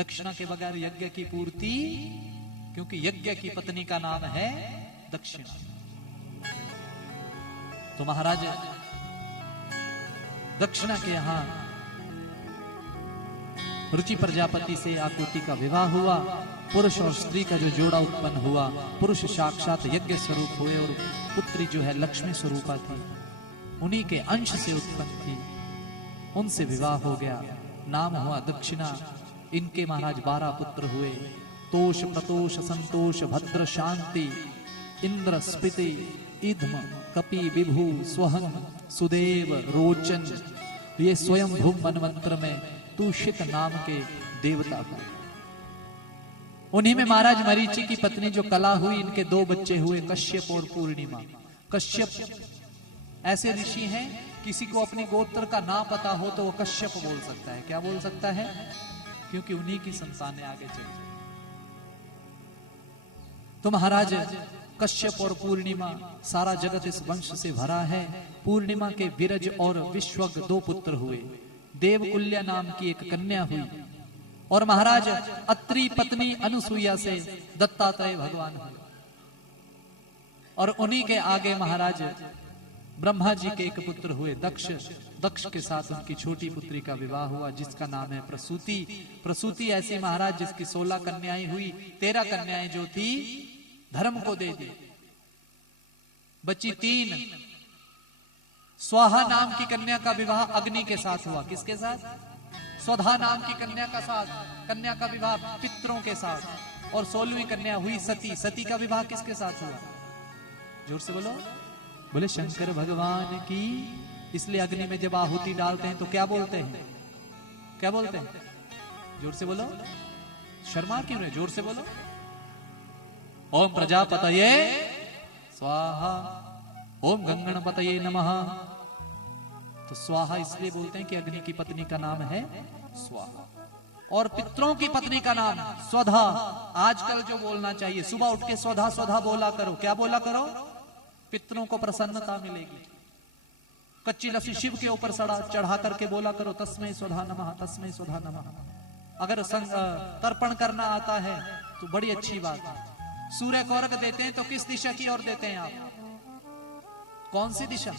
दक्षिणा के बगैर यज्ञ की पूर्ति, क्योंकि यज्ञ की पत्नी का नाम है दक्षिणा। तो महाराज दक्षिणा के यहां रुचि प्रजापति से आकृति का विवाह हुआ। पुरुष और स्त्री का जो जोड़ा उत्पन्न हुआ, पुरुष साक्षात यज्ञ स्वरूप हुए और पुत्री जो है लक्ष्मी स्वरूपा थी, उन्हीं के अंश से उत्पन्न थी, उनसे विवाह हो गया, नाम हुआ दक्षिणा। इनके महाराज 12 पुत्र हुए, तोष, प्रतोष, संतोष, भद्र, शांति, इंद्र, स्पिति, इध्म, कपि, विभु, स्वहं, सुदेव, रोचन। ये स्वयं भूम मनमंत्र में तुषित नाम के देवता हुए। उन्हीं में महाराज मरीचि की पत्नी जो कला हुई, इनके 2 बच्चे हुए, कश्यप और पूर्णिमा। कश्यप ऐसे ऋषि हैं, किसी को अपनी गोत्र का ना पता हो तो वो कश्यप बोल सकता है। क्या बोल सकता है? क्योंकि उन्हीं की संतानें आगे चली। तो महाराज कश्यप और पूर्णिमा, सारा जगत इस वंश से भरा है। पूर्णिमा के विरज और विश्वग 2 पुत्र हुए। देवकुल्या नाम की एक कन्या हुई और महाराज अत्रि पत्नी अनुसुईया से दत्तात्रेय भगवान हुए। और उन्हीं के आगे महाराज ब्रह्मा जी के एक पुत्र हुए दक्ष। दक्ष के साथ उनकी छोटी पुत्री का विवाह हुआ, जिसका नाम है प्रसूति। प्रसूति ऐसी महाराज जिसकी 16 कन्याएं हुई, 13 कन्याएं जो थी धर्म को दे दी, बची 3। स्वाहा नाम की कन्या का विवाह अग्नि के साथ हुआ। किसके साथ? स्वधा नाम की कन्या का विवाह पितरों के साथ। और 16वीं कन्या हुई सती। सती का विवाह किसके साथ हुआ? जोर से बोलो। बोले शंकर भगवान की। इसलिए अग्नि में जब आहुति डालते हैं तो क्या बोलते हैं? क्या बोलते हैं? जोर से बोलो। शर्मा क्यों है? जोर से बोलो। ओम प्रजापतये स्वाहा, ओम गंगणपतये नमः। तो स्वाहा इसलिए बोलते हैं कि अग्नि की पत्नी का नाम है स्वाहा, और पितरों की पत्नी का नाम स्वधा। आजकल जो बोलना चाहिए, सुबह उठ के स्वधा स्वधा बोला करो। क्या बोला करो? पितरों को प्रसन्नता मिलेगी। कच्ची लस्सी शिव के ऊपर चढ़ा करके बोला करो, तस्मै स्वधा नमः, तस्मै स्वधा नमः। अगर तर्पण करना आता है तो बड़ी अच्छी बात है। सूर्य को अर्घ देते हैं तो किस दिशा की ओर देते हैं आप? कौन सी दिशा?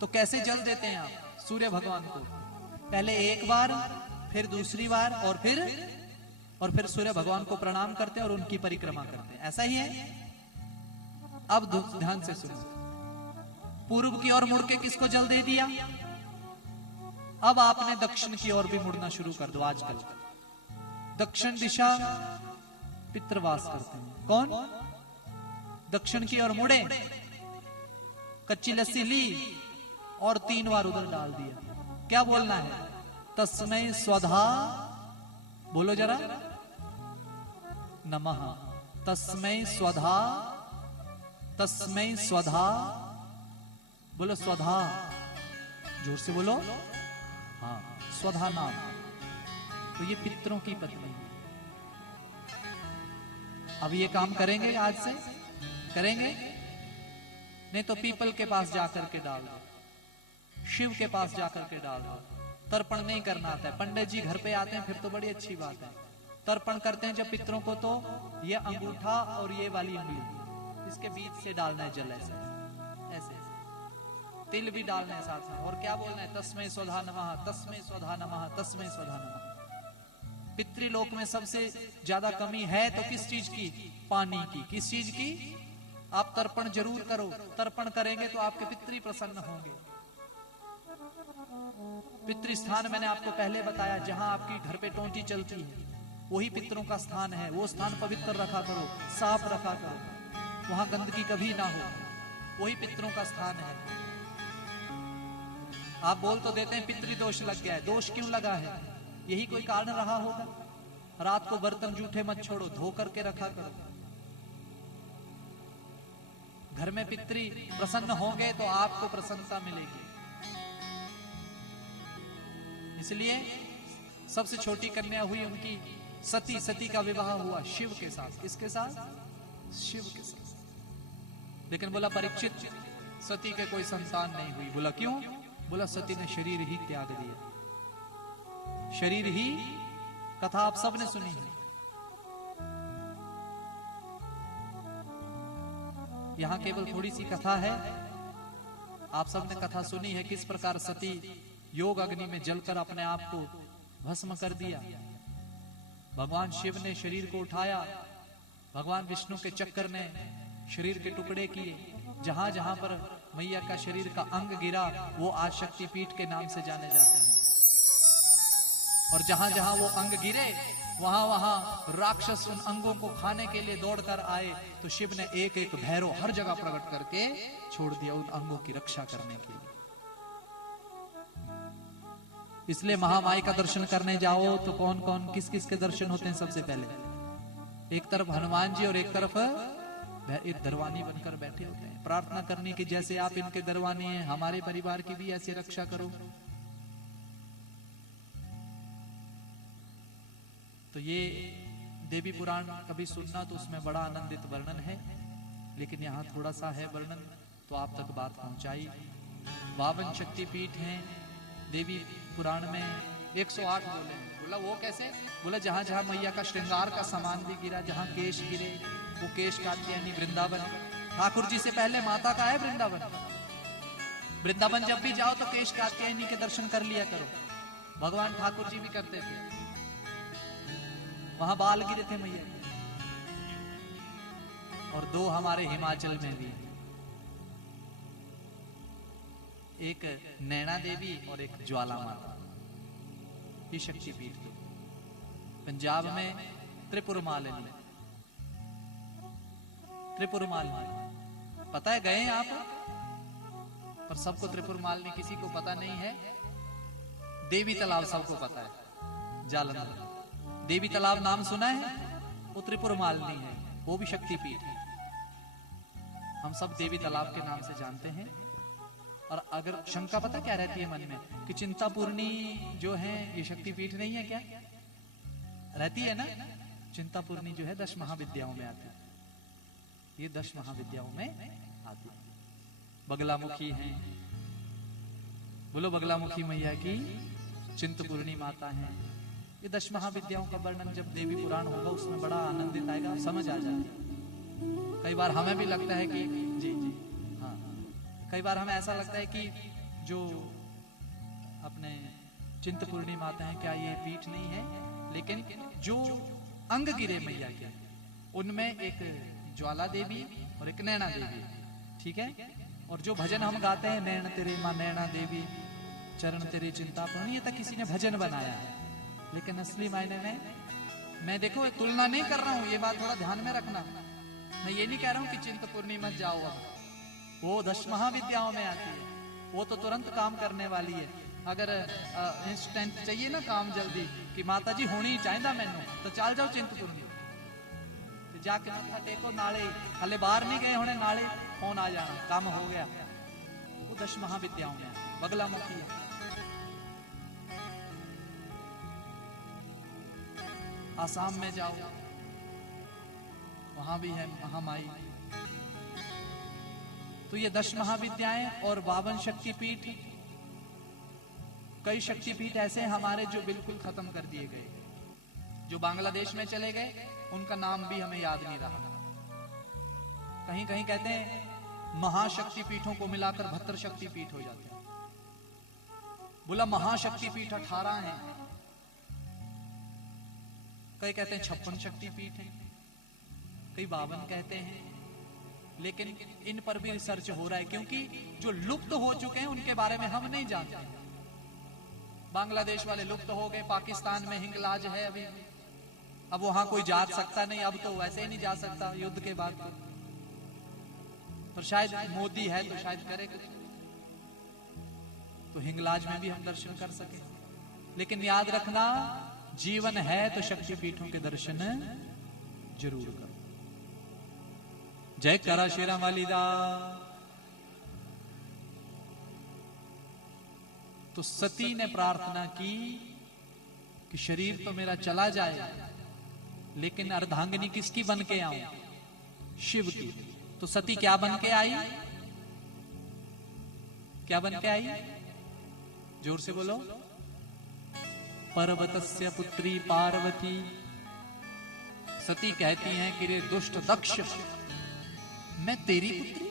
तो कैसे जल देते हैं आप सूर्य भगवान को? पहले एक बार, फिर दूसरी बार, और फिर सूर्य भगवान को प्रणाम करते हैं और उनकी परिक्रमा करते हैं। ऐसा ही है। अब ध्यान से सुनो। पूर्व की ओर मुड़ के किसको जल दे दिया? अब आपने दक्षिण की ओर भी मुड़ना शुरू कर दो। आजकल दक्षिण दिशा पितृवास करते हैं। कौन? दक्षिण की ओर मुड़े, कच्ची लस्सी ली और 3 बार उधर डाल दिया। क्या बोलना है? तस्मै स्वधा, बोलो जरा, नमः। तस्मै स्वधा, तस्मै स्वधा, बोलो स्वधा, जोर से बोलो। हाँ, स्वधा नाम। तो ये पितरों की पत्नी। अब ये काम करेंगे? आज से करेंगे? नहीं तो पीपल के पास जाकर के डाल दो, शिव के पास जाकर के डाल दो। तर्पण नहीं करना आता है। पंडित जी घर पे आते हैं फिर तो बड़ी अच्छी बात है। तर्पण करते हैं जब पितरों को, तो ये अंगूठा और ये वाली उंगली, इसके बीच से डालना है जल। ऐसे तिल भी डालना है साथ में। और क्या बोलना है? तस्मै स्वधा नमः, तस्मै स्वधा नमः, तस्मै स्वधा नमः। पितृलोक में सबसे ज्यादा कमी है तो किस चीज की? पानी की। किस चीज की? आप तर्पण जरूर करो। तर्पण करेंगे तो आपके पितृ प्रसन्न होंगे। पितृस्थान मैंने आपको पहले बताया, जहां आपकी घर पे टोंटी चलती है वही पितरों का स्थान है। वो स्थान पवित्र रखा करो, साफ रखा करो, वहां गंदगी कभी ना हो। वही पितरों का स्थान है। आप बोल तो देते हैं पितृ दोष लग गया है। दोष क्यों लगा है? यही कोई कारण रहा होगा। रात को बर्तन जूठे मत छोड़ो, धो करके रखा करो। घर में पितृ प्रसन्न होंगे तो आपको प्रसन्नता मिलेगी। इसलिए सबसे छोटी कन्या हुई उनकी सती। सती का विवाह हुआ शिव के साथ। किसके साथ? शिव के साथ। लेकिन बोला परीक्षित, सती के कोई संतान नहीं हुई। बोला क्यों? बोला सती ने शरीर ही त्याग दिया। शरीर ही कथा आप सबने सुनी है। यहां केवल थोड़ी सी कथा है, आप सबने कथा सुनी है किस प्रकार सती योग अग्नि में जलकर अपने आप को भस्म कर दिया। भगवान शिव ने शरीर को उठाया, भगवान विष्णु के चक्कर ने शरीर के टुकड़े किए। जहां जहां पर मैया का शरीर का अंग गिरा वो आज शक्तिपीठ के नाम से जाने जाते हैं। और जहां जहां वो अंग गिरे वहां वहां राक्षस उन अंगों को खाने के लिए दौड़कर आए। तो शिव ने एक एक भैरव हर जगह प्रकट करके छोड़ दिया उन अंगों की रक्षा करने के लिए। इसलिए महामाई का दर्शन करने जाओ तो कौन कौन किस किस के दर्शन होते हैं? सबसे पहले एक तरफ हनुमान जी और एक तरफ एक दरवानी बनकर बैठे होते हैं, प्रार्थना करने की जैसे आप इनके दरवानी हैं, हमारे परिवार की भी ऐसी रक्षा करो। तो ये देवी पुराण कभी सुनना तो उसमें बड़ा आनंदित वर्णन है, लेकिन यहाँ थोड़ा सा है वर्णन तो आप तक बात पहुंचाई। 52 शक्तिपीठ हैं देवी पुराण में। 108 बोला वो कैसे? बोला जहां जहां मैया का श्रृंगार का सामान भी गिरा, जहां केश गिरे वो केश कात्यायनी वृंदावन। ठाकुर जी से पहले माता का है वृंदावन। वृंदावन जब भी जाओ तो केश कात्यायनी के दर्शन कर लिया करो। भगवान ठाकुर जी भी करते थे, वहां बाल गिरे थे मैया। और 2 हमारे हिमाचल में भी, एक नैना देवी और एक ज्वाला माता, ये शक्तिपीठ। पंजाब में त्रिपुर मालिनी, त्रिपुर मालिनी पता है, गए आप? पर सबको त्रिपुर मालिनी किसी को पता नहीं है। देवी तालाब सबको पता है, जालंधर देवी तालाब नाम सुना है? वो त्रिपुर मालिनी है, वो भी शक्तिपीठ है। हम सब देवी तालाब के नाम से जानते हैं। और अगर शंका पता क्या रहती है मन में कि चिंतापूर्णी जो है ये शक्तिपीठ नहीं है क्या? रहती है ना। चिंतापूर्णी जो है 10 महाविद्याओं में आती है, ये 10 महाविद्याओं में आती है। बगलामुखी है, बोलो बगलामुखी मैया की चिंतपूर्णी माता है। ये 10 महाविद्याओं का वर्णन जब देवी पुराण होगा उसमें बड़ा आनंदित आएगा, आप समझ आ जाएगी। कई बार हमें भी लगता है कि जी हाँ, कई बार हमें ऐसा लगता है कि जो अपने चिंतपूर्णी माता है क्या ये पीठ नहीं है? लेकिन जो अंग गिरे मैया के उनमें एक ज्वाला देवी और एक नैना देवी, ठीक है। और जो भजन हम गाते हैं, नैन तेरे माँ नैना देवी चरण तेरी चिंतापूर्णी, ये तक किसी ने भजन बनाया है, लेकिन असली मायने में मैं देखो तुलना नहीं कर रहा हूं, ये बात थोड़ा ध्यान में रखना। मैं ये नहीं कह रहा हूं कि चिंतपूर्णी मत जाओ, अब वो 10 महाविद्याओं में आती है, वो तो तुरंत काम करने वाली है। अगर इंस्टेंट चाहिए ना काम जल्दी कि माता जी होनी चाहिए मैनू, तो चल जाओ चिंतपूर्णी, जाके मत्था टेको, नाले हले बाहर नहीं गए होने, नाले फोन आ जाना, काम हो गया। वो 10 महाविद्याओं में बगलामुखी है। आसाम में जाओ, वहां भी है महामाई। तो ये 10 महाविद्याएं और 52 शक्तिपीठ। कई शक्तिपीठ ऐसे हमारे जो बिल्कुल खत्म कर दिए गए, जो बांग्लादेश में चले गए, उनका नाम भी हमें याद नहीं रहा। कहीं कहीं कहते हैं महाशक्तिपीठों को मिलाकर 72 शक्तिपीठ हो जाते हैं। बोला महाशक्तिपीठ 18 हैं, कई कहते हैं 56 शक्तिपीठ हैं, कई 52 कहते हैं। लेकिन इन पर भी रिसर्च हो रहा है, क्योंकि जो लुप्त हो चुके हैं उनके बारे में हम नहीं जानते। बांग्लादेश वाले लुप्त हो गए, पाकिस्तान में हिंगलाज है अभी, अब वहां कोई जा सकता नहीं, अब तो वैसे ही नहीं जा सकता युद्ध के बाद। पर शायद मोदी है तो शायद करे कुछ, तो हिंगलाज में भी हम दर्शन कर सके। लेकिन याद रखना, जीवन है तो शक्तिपीठों के दर्शन जरूर करो। जय करा शेरा वालीदा। तो सती ने प्रार्थना की कि शरीर तो मेरा चला जाए, लेकिन अर्धांगिनी किसकी बन के आऊं? शिव की। तो सती क्या बन के आई? क्या बन के आई? जोर से बोलो। पर्वतस्य पुत्री पार्वती। सती कहती हैं कि रे दुष्ट दक्ष, मैं तेरी पुत्री?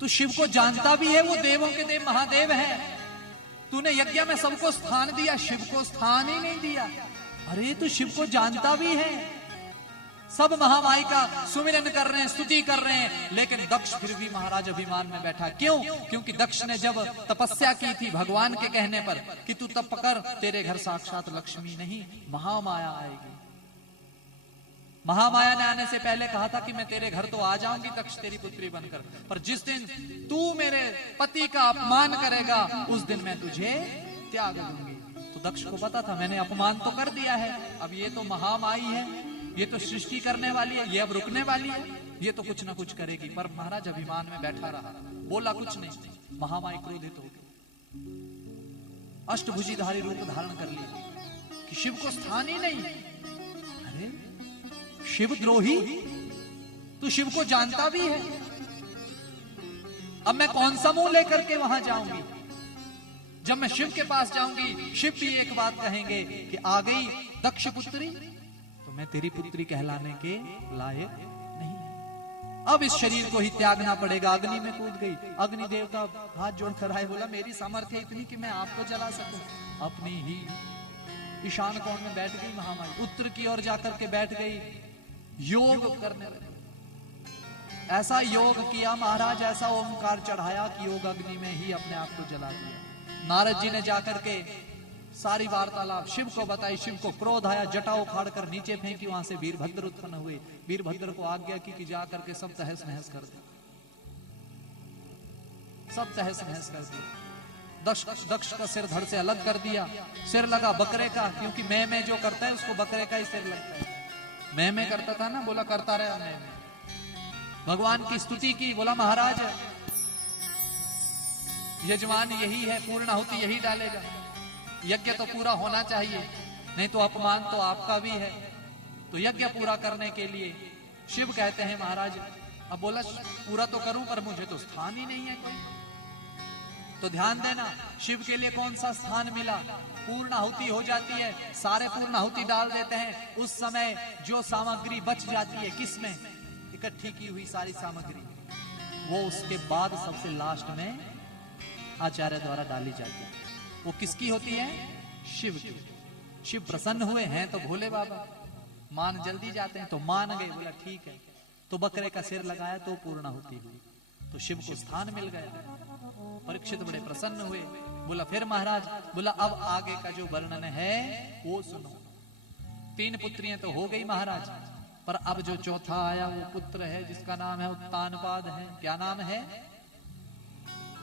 तू शिव को जानता भी है, वो देवों के देव महादेव है। तूने यज्ञ में सबको स्थान दिया, शिव को स्थान ही नहीं दिया। अरे तू शिव को जानता भी है। सब महामाई का सुमिरन कर रहे हैं, स्तुति कर रहे हैं, लेकिन दक्ष फिर भी महाराज अभिमान में बैठा। क्यों? क्योंकि दक्ष ने जब तपस्या की थी भगवान के कहने पर कि तू तप कर, तेरे घर साक्षात लक्ष्मी नहीं महामाया आएगी। महामाया ने आने से पहले कहा था कि मैं तेरे घर तो आ जाऊंगी दक्ष तेरी पुत्री बनकर, पर जिस दिन तू मेरे पति का अपमान करेगा उस दिन मैं तुझे त्याग दूंगी। तो दक्ष को पता था मैंने अपमान तो कर दिया है, अब ये तो महामाई है, ये तो सृष्टि करने वाली है, ये अब रुकने वाली है, ये तो कुछ ना कुछ करेगी। पर महाराज अभिमान में बैठा रहा, बोला कुछ नहीं। महामाई क्रोधित हो गई, अष्टभुजीधारी रूप धारण कर लिया कि शिव को स्थान ही नहीं। अरे शिव द्रोही, तू शिव को जानता भी है, अब मैं कौन सा मुंह लेकर के वहां जाऊंगी? जब मैं शिव के पास जाऊंगी, शिव भी एक बात कहेंगे कि आ गई दक्ष पुत्री, तो मैं तेरी पुत्री कहलाने के लायक नहीं। अब इस शरीर को ही त्यागना पड़ेगा। अग्नि में कूद गई। अग्नि देवता हाथ जोड़कर आए, बोला मेरी सामर्थ्य इतनी कि मैं आपको जला सकूं। अपनी ही ईशान कोण में बैठ गई महामाई, उत्तर की ओर जाकर के बैठ गई, योग करने लगी। ऐसा योग किया महाराज, ऐसा ओंकार चढ़ाया कि योग अग्नि में ही अपने आप को जला दिया। नारद जी ने जाकर के सारी वार्तालाप शिव को बताई। शिव को क्रोध आया, जटा उखाड़ कर नीचे फेंकी, वहां से वीरभद्र उत्पन्न हुए। वीरभद्र को आज्ञा की कि जाकर के सब तहस नहस कर दे, सब तहस नहस कर दिया। दक्ष का सिर धड़ से अलग कर दिया। सिर लगा बकरे का, क्योंकि मैं जो करता है उसको बकरे का ही सिर लगता है। मैं करता था ना, बोला करता रहा मैं। भगवान की स्तुति की, बोला महाराज यजमान यही है, पूर्णाहुति यही डालेगा, यज्ञ तो पूरा होना चाहिए, नहीं तो अपमान तो आपका भी है। तो यज्ञ पूरा करने के लिए शिव कहते हैं महाराज, अब बोला पूरा तो करूं पर मुझे तो स्थान ही नहीं है कोई। तो ध्यान देना, शिव के लिए कौन सा स्थान मिला? पूर्णाहुति हो जाती है, सारे पूर्णाहुति डाल देते हैं, उस समय जो सामग्री बच जाती है, किसमें इकट्ठी की हुई सारी सामग्री, वो उसके बाद सबसे लास्ट में आचार्य द्वारा डाली जाती है। वो किसकी होती है? शिव की। शिव प्रसन्न हुए हैं तो भोले बाबा मान जल्दी जाते हैं, तो मान गए, बोला ठीक है। तो बकरे का सिर लगाया तो पूर्णाहुति हुई, तो शिव को स्थान मिल गया। परीक्षित बड़े प्रसन्न हुए। बोला फिर महाराज, बोला अब आगे का जो वर्णन है वो सुनो। 3 पुत्रियां तो हो गई महाराज, पर अब जो चौथा आया वो पुत्र है जिसका नाम है उत्तानपाद है। क्या नाम है?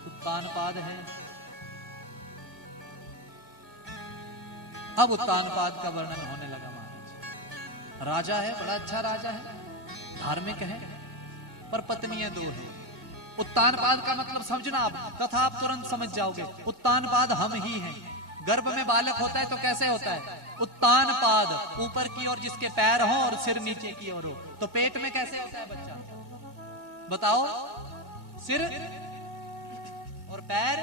उत्तानपाद है। अब उत्तानपाद का वर्णन होने लगा महाराज। राजा है, बड़ा अच्छा राजा है, धार्मिक है, पर पत्नियां 2 हैं। उत्तानपाद का मतलब समझना, आप कथा आप तुरंत समझ जाओगे। उत्तानपाद हम ही हैं। गर्भ में बालक होता है तो कैसे होता है? उत्तानपाद, ऊपर की ओर जिसके पैर हो और सिर नीचे की ओर हो। तो पेट में कैसे होता है बच्चा? बताओ। सिर और पैर।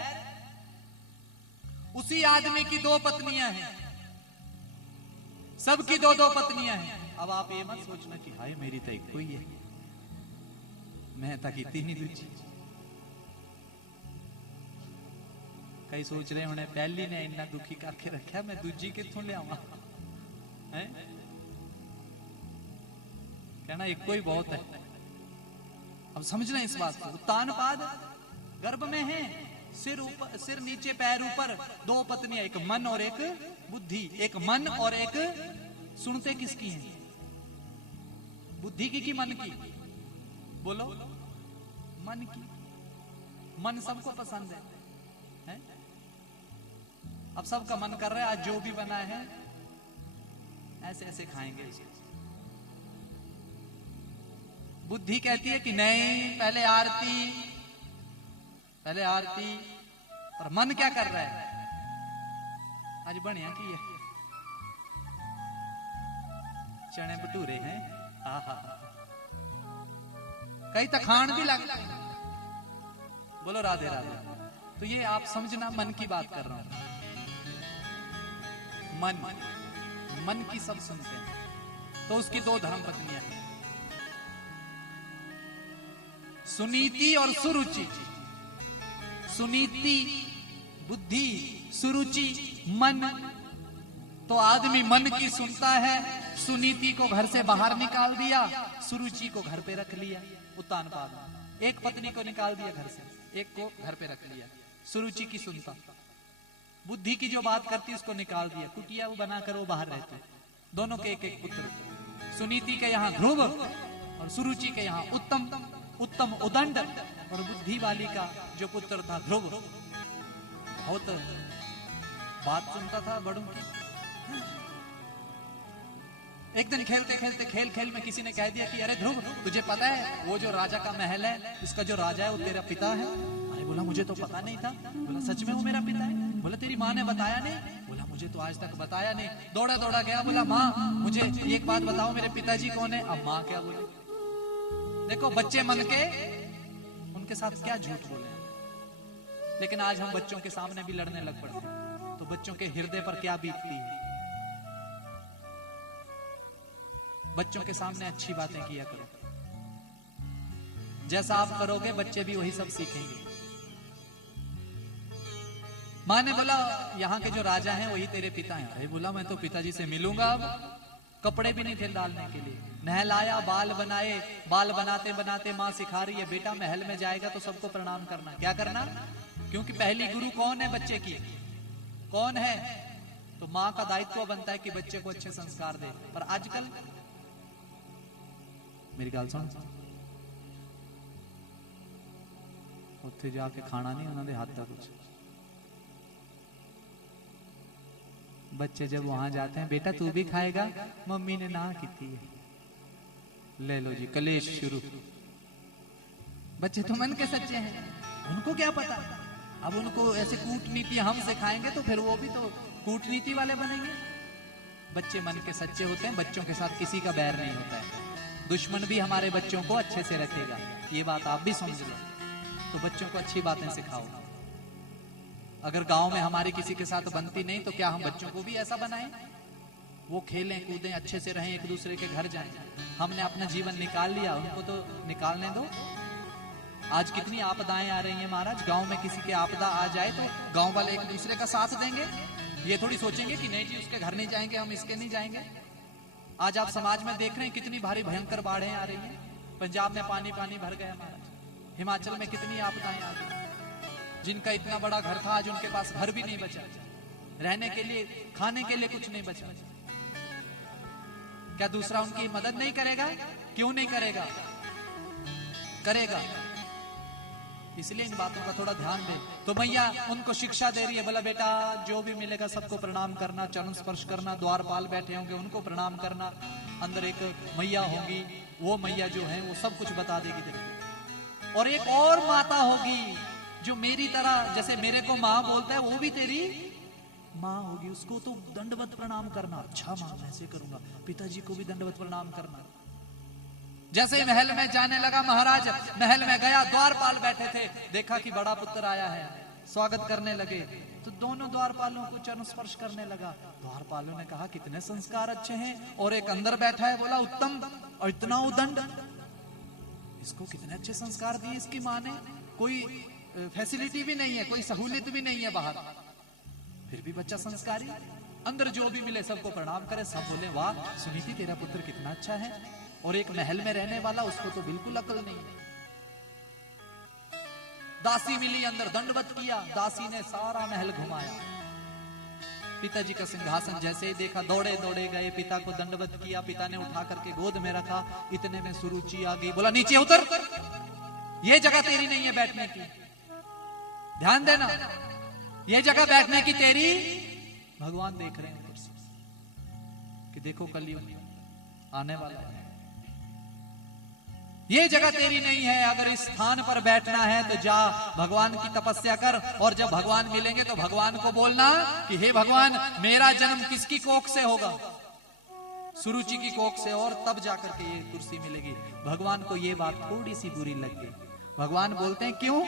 उसी आदमी की 2 पत्नियां हैं, सबकी 2-2 पत्नियां हैं। अब आप ये मत सोचना कि हाय मेरी तो एक कोई है, मैं तक इतनी नहीं दूजी। कई सोच रहे होने पहली ने इतना दुखी करके रखा, मैं दूजी किथों ले आवा है? कहना एक कोई बहुत है। अब समझना इस बात को। उत्तानपाद गर्भ में है, सिर ऊपर, सिर नीचे, पैर ऊपर, 2 पत्नियां, एक मन और एक बुद्धि। एक मन और एक सुनते किसकी है? बुद्धि की मन की? बोलो। मन की। मन सबको पसंद है? अब सबका मन कर रहा है आज जो भी बना है ऐसे ऐसे खाएंगे। बुद्धि कहती है कि नहीं, पहले आरती, पहले आरती। पर मन क्या कर रहा है? आज बढ़िया की है, चने भटूरे हैं, आहा, कई तखान भी लगता है। बोलो राधे राधे। तो ये आप समझना, मन की बात कर रहा हूं। मन, मन की सब सुनते हैं। तो उसकी दो धर्म पत्नियां हैं, सुनीति और सुरुचि। सुनीति बुद्धि, सुरुचि मन। तो आदमी मन की सुनता है, सुनीति को घर से बाहर निकाल दिया, सुरुचि को घर पे रख लिया। उत्तानपाद एक पत्नी को निकाल दिया घर से, एक को घर पे रख लिया। सुरुचि की सुनता, बुद्धि की जो बात करती उसको निकाल दिया, कुटिया वो बनाकर वो बाहर रहते। दोनों के एक एक पुत्र, सुनीति के यहाँ ध्रुव और सुरुचि के यहाँ उत्तम। उत्तम उदंड और बुद्धि वाली का जो पुत्र था ध्रुव, बहुत बात सुनता था बड़ों की। एक दिन खेलते खेलते खेल खेल में किसी ने कह दिया कि अरे ध्रुव, तुझे पता है वो जो राजा का महल है, इसका जो राजा है वो तेरा पिता है? अरे बोला मुझे तो पता नहीं था। बोला सच में वो मेरा पिता है? बोला तेरी माँ ने बताया नहीं? बोला मुझे तो आज तक बताया नहीं। दौड़ा दौड़ा गया, बोला माँ मुझे एक बात बताओ, मेरे पिताजी कौन है? अब माँ क्या बोले? देखो बच्चे मन के, उनके साथ क्या झूठ बोले। लेकिन आज हम बच्चों के सामने भी लड़ने लग पड़ते हैं, तो बच्चों के हृदय पर क्या बीतती है। बच्चों के सामने अच्छी बातें किया करो, जैसा आप करोगे बच्चे भी वही सब सीखेंगे। माँ ने बोला यहाँ के जो राजा हैं वही तेरे पिता हैं। अरे बोला मैं तो पिताजी से मिलूंगा। अब कपड़े भी नहीं थे डालने के लिए, नहलाया, बाल बनाए। बाल बनाते बनाते माँ सिखा रही है, बेटा महल में जाएगा तो सबको प्रणाम करना। क्या करना? क्योंकि पहली गुरु कौन है बच्चे की? कौन है? तो माँ का दायित्व बनता है कि बच्चे को अच्छे संस्कार दे। पर आजकल मेरी गल सुन, उत्थे जाके खाना नहीं उन्होंने हाथ का कुछ। बच्चे जब वहां जाते हैं, बेटा तू भी खाएगा? मम्मी ने ना की थी। ले लो जी कलेश शुरू। बच्चे तो मन के सच्चे हैं, उनको क्या पता। अब उनको ऐसे कूटनीति हम सिखाएंगे तो फिर वो भी तो कूटनीति वाले बनेंगे। बच्चे मन के सच्चे होते हैं, बच्चों के साथ किसी का बैर नहीं होता है। दुश्मन भी हमारे बच्चों को अच्छे से रखेगा, ये बात आप भी समझ लो। तो बच्चों को अच्छी बातें सिखाओ। अगर गांव में हमारी किसी के साथ बनती नहीं तो क्या हम बच्चों को भी ऐसा बनाएं? वो खेलें कूदें, अच्छे से रहें, एक दूसरे के घर जाएं। हमने अपना जीवन निकाल लिया, उनको तो निकालने दो। आज कितनी आपदाएं आ रही हैं महाराज। गांव में किसी के आपदा आ जाए तो गांव वाले एक दूसरे का साथ देंगे। ये थोड़ी सोचेंगे कि नहीं जी उसके घर नहीं जाएंगे, हम इसके नहीं जाएंगे। आज आप समाज में देख रहे हैं कितनी भारी भयंकर बाढ़ें आ रही हैं। पंजाब में पानी पानी भर गया महाराज। हिमाचल में कितनी आपदाएं आ रही। जिनका इतना बड़ा घर था आज उनके पास घर भी नहीं बचा, रहने के लिए, खाने के लिए कुछ नहीं बचा। क्या दूसरा उनकी मदद नहीं करेगा? क्यों नहीं करेगा? करेगा। इसलिए इन बातों का थोड़ा ध्यान दे। तो मैया उनको शिक्षा दे रही है, बोला बेटा जो भी मिलेगा सबको प्रणाम करना, चरण स्पर्श करना। द्वारपाल बैठे होंगे उनको प्रणाम करना। अंदर एक मैया होगी, वो मैया जो है वो सब कुछ बता देगी तेरे। और एक और माता होगी जो मेरी तरह, जैसे मेरे को माँ बोलता है, वो भी तेरी माँ होगी। उसको तो दंडवत प्रणाम करना। अच्छा माँ मैं ऐसे करूंगा। पिताजी को भी दंडवत प्रणाम करना। जैसे महल में जाने लगा महाराज, महल में गया, द्वारपाल बैठे थे, देखा कि बड़ा पुत्र आया है, स्वागत करने लगे। तो दोनों द्वारपालों को चरण स्पर्श करने लगा। द्वारपालों ने कहा कितने संस्कार अच्छे हैं। और एक अंदर बैठा है, बोला उत्तम और इतना उदंड, इसको कितने अच्छे संस्कार दिए इसकी माँ ने। कोई फैसिलिटी भी नहीं है, कोई सहूलियत भी नहीं है बाहर, फिर भी बच्चा संस्कारी। अंदर जो भी मिले सबको प्रणाम करे। सब बोले वाह सुनीति तेरा पुत्र कितना अच्छा है। और एक महल में रहने वाला, उसको तो बिल्कुल अकल नहीं। दासी मिली, अंदर दंडवत किया। दासी ने सारा महल घुमाया। पिताजी का सिंहासन जैसे ही देखा, दौड़े दौड़े गए, पिता को दंडवत किया। पिता ने उठा करके गोद में रखा। इतने में सुरुचि आ गई, बोला नीचे उतर, ये जगह तेरी नहीं है बैठने की। ध्यान देना, ये जगह बैठने की तेरी। भगवान देख रहे हैं कि देखो कलयुग आने वाला है, ये जगह तेरी नहीं है। अगर इस स्थान पर बैठना है तो जा भगवान की तपस्या कर। और जब भगवान मिलेंगे तो भगवान को बोलना कि हे भगवान मेरा जन्म किसकी कोख से होगा? सुरुचि की कोख से। और तब जाकर के ये कुर्सी मिलेगी। भगवान को ये बात थोड़ी सी बुरी लग गई। भगवान बोलते हैं क्यों?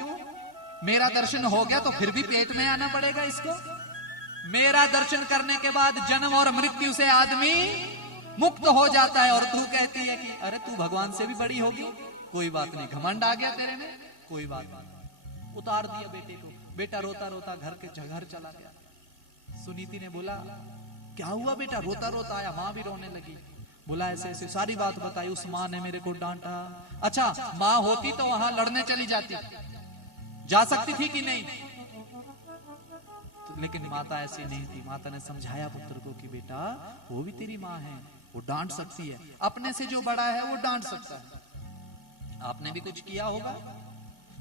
मेरा दर्शन हो गया तो फिर भी पेट में आना पड़ेगा इसको। मेरा दर्शन करने के बाद जन्म और मृत्यु से आदमी मुक्त हो जाता है, और तू कहती है कि अरे तू भगवान से भी बड़ी होगी। कोई बात नहीं, घमंड आ गया तेरे में, कोई बात नहीं। उतार दिया बेटे को, बेटा रोता रोता घर चला गया। सुनीति ने बोला क्या हुआ बेटा, रोता रोता आया। माँ भी रोने लगी। बोला ऐसे ऐसे सारी बात बताई। उस माँ ने मेरे को डांटा। अच्छा, माँ होती तो वहां लड़ने चली जाती, जा सकती थी कि नहीं? तो लेकिन माता ऐसी नहीं थी। माता ने समझाया पुत्र को कि बेटा वो भी तेरी माँ है, वो डांट सकती है। अपने से जो बड़ा है वो डांट सकता है। आपने भी कुछ किया होगा।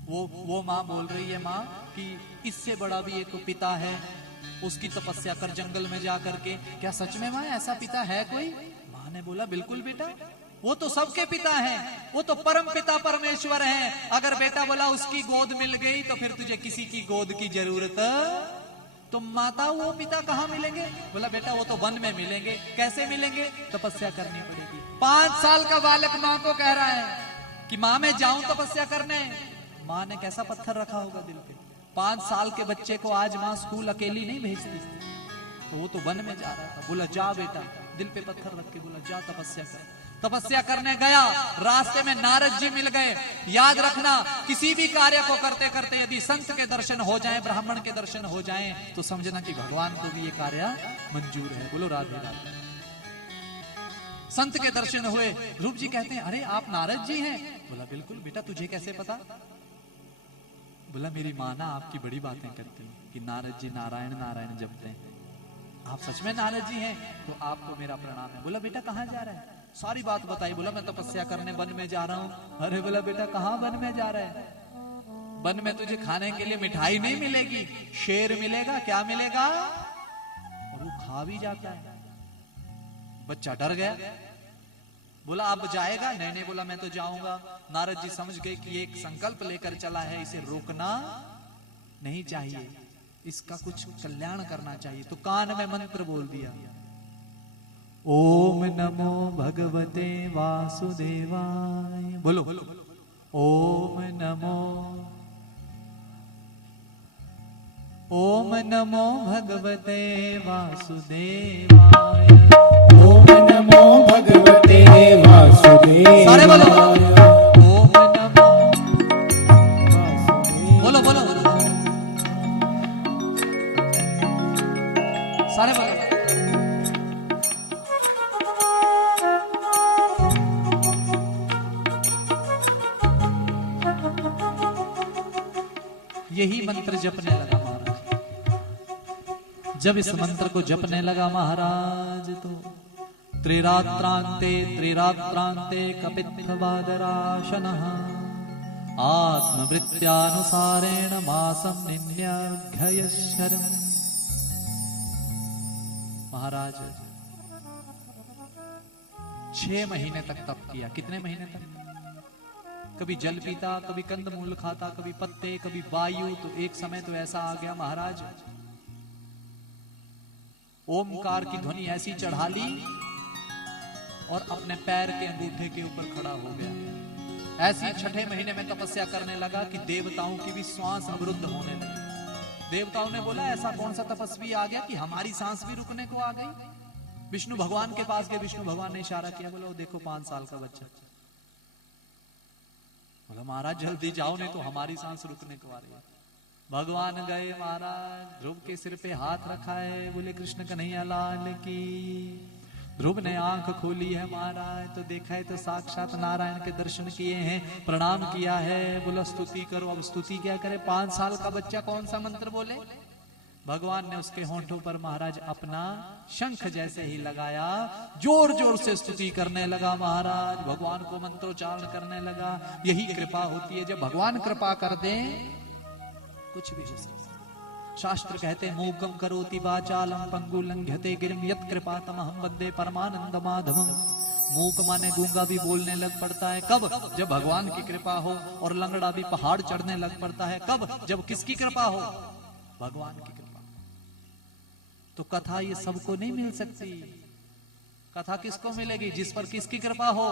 वो माँ बोल रही है माँ कि इससे बड़ा भी एक पिता है, उसकी तपस्या कर जंगल में जा करके। क्या सच में माँ ऐसा पिता है कोई? माँ ने बोला बिल्कुल बेटा, वो तो सबके पिता हैं, वो तो परम पिता परमेश्वर हैं। अगर बेटा बोला उसकी गोद मिल गई तो फिर तुझे किसी की गोद की जरूरत। तो माता वो पिता कहाँ मिलेंगे? बोला बेटा वो तो वन में मिलेंगे। कैसे मिलेंगे? तपस्या करनी पड़ेगी। 5 साल का बालक माँ को कह रहा है कि माँ मैं जाऊं तपस्या करने। माँ ने कैसा पत्थर रखा होगा दिल पे। 5 साल के बच्चे को आज माँ स्कूल अकेली नहीं भेजती, तो वो तो वन में जा रहा था। बोला जा बेटा, दिल पे पत्थर रख के बोला जा तपस्या कर। तपस्या करने गया, रास्ते में नारद जी मिल गए। याद रखना, किसी भी कार्य को करते करते यदि संत के दर्शन हो जाएं, ब्राह्मण के दर्शन हो जाएं, तो समझना कि भगवान को भी ये कार्य मंजूर है। बोलो राधे राधे। संत के दर्शन हुए। ध्रुव जी कहते हैं अरे आप नारद जी हैं? बोला बिल्कुल बेटा, तुझे कैसे पता? बोला मेरी माँ ना आपकी बड़ी बातें करती है कि नारद जी नारायण नारायण जपते हैं। आप सच में नारद जी हैं? तो आपको मेरा प्रणाम है। बोला बेटा कहाँ जा रहा है? सारी बात बताई। बोला मैं तपस्या करने वन में जा रहा हूँ। अरे बोला बेटा कहाँ वन में जा रहा है? वन में तुझे खाने के लिए मिठाई नहीं मिलेगी, शेर मिलेगा। क्या मिलेगा? और वो खा भी जाता है। बच्चा डर गया। बोला अब जाएगा? नहीं नहीं। बोला मैं तो जाऊंगा। नारद जी समझ गए कि एक संकल्प लेकर चला है, इसे रोकना नहीं चाहिए, इसका कुछ कल्याण करना चाहिए। तो कान में मंत्र बोल दिया, ओम नमो भगवते वासुदेवाय। बोलो ओम नमो भगवते वासुदेवाय। ओम नमो भगवते वासुदेवाय। सारे बोलो ओम नमो। बोलो बोलो सारे बोलो। यही मंत्र जपने लगा महाराज। जब इस मंत्र को जपने लगा महाराज तो त्रिरात्रांते कपित्थवादराशनः आत्मवृत्त्यानुसारेण मासं निन्यर्घयशरम्। महाराज 6 महीने तक तप किया। कितने महीने तक? कभी जल पीता, कभी कंदमूल खाता, कभी पत्ते, कभी वायु। तो एक समय तो ऐसा आ गया महाराज, ओमकार की ध्वनि ऐसी चढ़ा ली और अपने पैर के अंगूठे के ऊपर खड़ा हो गया। ऐसी 6ठे महीने में तपस्या करने लगा कि देवताओं की भी श्वास अवरुद्ध होने लगी। देवताओं ने बोला ऐसा कौन सा तपस्वी आ गया कि हमारी सांस भी रुकने को आ गई। विष्णु भगवान के पास गए। विष्णु भगवान ने इशारा किया, बोला देखो 5 साल का बच्चा। बोला महाराज जल्दी जाओ नहीं तो हमारी सांस रुकने को आ रही है। भगवान गए महाराज, ध्रुव के सिर पे हाथ रखा है, बोले कृष्ण कन्हैया लाल की। ध्रुव ने आंख खोली है महाराज, तो देखा है तो साक्षात नारायण के दर्शन किए हैं, प्रणाम किया है। बोला स्तुति करो। अब स्तुति क्या करे? 5 साल का बच्चा कौन सा मंत्र बोले? भगवान ने उसके होंठों पर महाराज अपना शंख जैसे ही लगाया, जोर जोर से स्तुति करने लगा महाराज। भगवान को मंत्रोच्चारण करने लगा। यही कृपा होती है, जब भगवान कृपा कर दे कुछ भी हो सकता। शास्त्र कहते मूकम करोति वाचालम पंगु लंघ्यते गिरिम यत् कृपातमहं वंदे परमानंद माधवम। मूक माने गूंगा भी बोलने लग पड़ता है। कब? जब भगवान की कृपा हो। और लंगड़ा भी पहाड़ चढ़ने लग पड़ता है। कब? जब किसकी कृपा हो? भगवान की कृपा। तो कथा ये सबको नहीं मिल सकती। कथा किसको मिलेगी? जिस पर किसकी कृपा हो।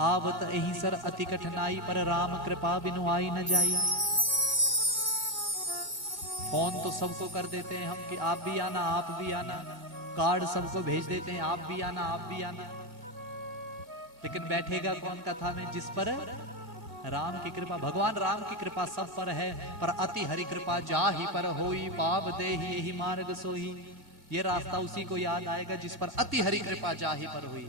आवत एही सर अति कठिनाई पर राम कृपा बिनु आई न जाई। फोन तो सबको कर देते हैं हम कि आप भी आना, आप भी आना, कार्ड सबको भेज देते हैं आप भी आना, आप भी आना, लेकिन बैठेगा कौन कथा में? जिस पर राम की कृपा। भगवान राम की कृपा सब पर है, पर अति हरि कृपा जाहि पर होई, पाप देहि यही मार्ग सोही। ये रास्ता उसी को याद आएगा जिस पर अति हरि कृपा जाहि पर हुई।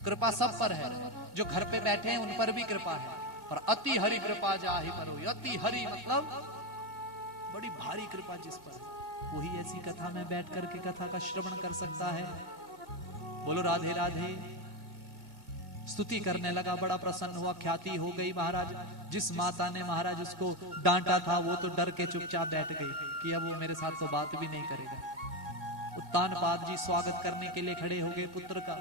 कृपा सब पर है, जो घर पे बैठे हैं उन पर भी कृपा है, पर अति हरि कृपा जाहि पर हुई। अति हरि मतलब बड़ी भारी कृपा जिस पर है, वही ऐसी कथा में बैठ करके कथा का श्रवण कर सकता है। बोलो राधे राधे। स्तुति करने लगा, बड़ा प्रसन्न हुआ, ख्याति हो गई महाराज। जिस माता ने महाराज उसको डांटा था वो तो डर के चुपचाप बैठ गई कि अब वो मेरे साथ तो बात भी नहीं करेगा। उत्तानपाद जी स्वागत करने के लिए खड़े हो गए पुत्र का,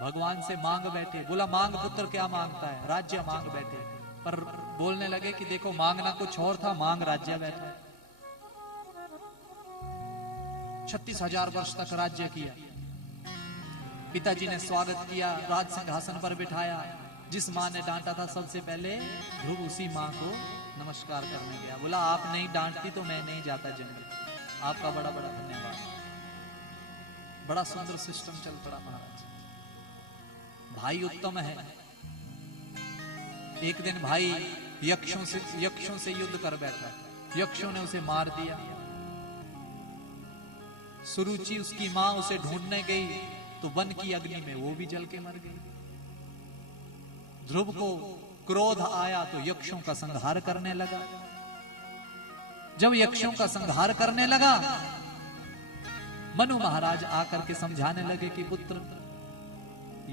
भगवान से मांग बैठे। बोला मांग पुत्र, क्या मांगता है? राज्य मांग बैठे, पर बोलने लगे कि देखो मांगना कुछ और था, मांग राज्य बैठा। 36,000 वर्ष तक राज्य किया। पिताजी ने स्वागत किया, राज सिंहासन पर बिठाया। जिस माँ ने डांटा था सबसे पहले ध्रुव उसी माँ को नमस्कार करने गया। बोला आप नहीं डांटती तो मैं नहीं जाता जंगल, आपका बड़ा बड़ा धन्यवाद। बड़ा सुंदर सिस्टम चल पड़ा महाराज। भाई उत्तम है। एक दिन भाई यक्षों से युद्ध कर बैठा, यक्षों ने उसे मार दिया। सुरुचि उसकी मां उसे ढूंढने गई तो वन की अग्नि में वो भी जल के मर गई। ध्रुव को क्रोध आया तो यक्षों का संहार करने लगा। जब यक्षों का संहार करने लगा, मनु महाराज आकर के समझाने लगे कि पुत्र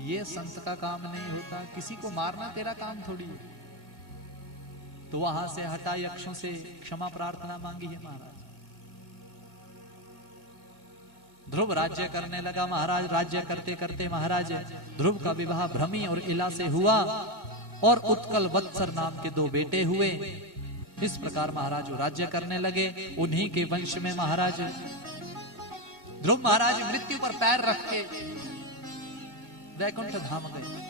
ये संत का काम नहीं होता, किसी को मारना तेरा काम थोड़ी है। तो वहां से हटा, यक्षों से क्षमा प्रार्थना मांगी है महाराज। ध्रुव राज्य करने लगा महाराज। राज्य करते करते महाराज ध्रुव का विवाह भ्रमी और इला से हुआ और उत्कल वत्सर नाम के 2 बेटे हुए। इस प्रकार महाराज राज्य करने लगे। उन्हीं के वंश में महाराज ध्रुव महाराज मृत्यु पर पैर रख के वैकुंठ धाम गए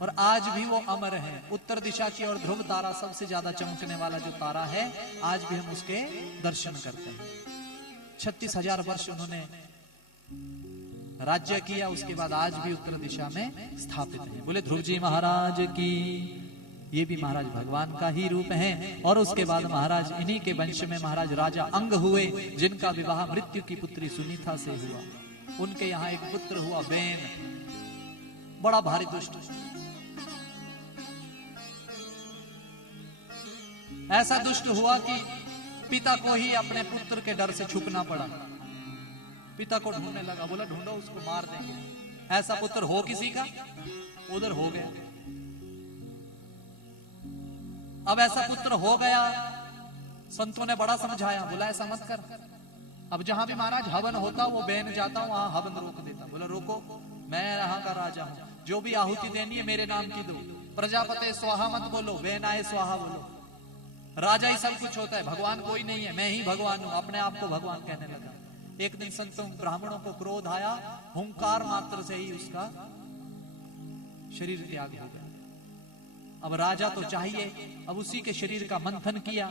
और आज भी वो अमर है। उत्तर दिशा की ओर ध्रुव तारा सबसे ज्यादा चमकने वाला जो तारा है, आज भी हम उसके दर्शन करते हैं। 36,000 वर्ष उन्होंने राज्य किया, उसके बाद आज भी उत्तर दिशा में स्थापित है। बोले ध्रुव जी महाराज की। ये भी महाराज भगवान का ही रूप है। और उसके बाद महाराज इन्हीं के वंश में महाराज राजा अंग हुए, जिनका विवाह मृत्यु की पुत्री सुनीता से हुआ। उनके यहाँ एक पुत्र हुआ बेन, बड़ा भारी दुष्ट। ऐसा दुष्ट हुआ कि पिता को ही अपने पुत्र के डर से छुपना पड़ा। पिता को ढूंढने लगा, बोला ढूंढो उसको मार देंगे। ऐसा पुत्र हो किसी का? उधर हो गया। अब ऐसा पुत्र हो गया, संतों ने बड़ा समझाया, बोला ऐसा मत कर। अब जहां भी महाराज हवन होता वो बेन जाता, वहां हवन रोक देता। बोला रोको, मैं यहाँ का राजा हूं, जो भी आहुति देनी है मेरे नाम की दो। प्रजापति स्वाहा मत बोलो, बेन आए स्वाहा बोलो। राजा ही सब कुछ होता है, भगवान कोई नहीं है, मैं ही भगवान हूं। अपने आप को भगवान कहने लगा। एक दिन संतों ब्राह्मणों को क्रोध आया, हुंकार मात्र से ही उसका शरीर त्याग हो गया। अब राजा तो चाहिए, अब उसी के शरीर का मंथन किया।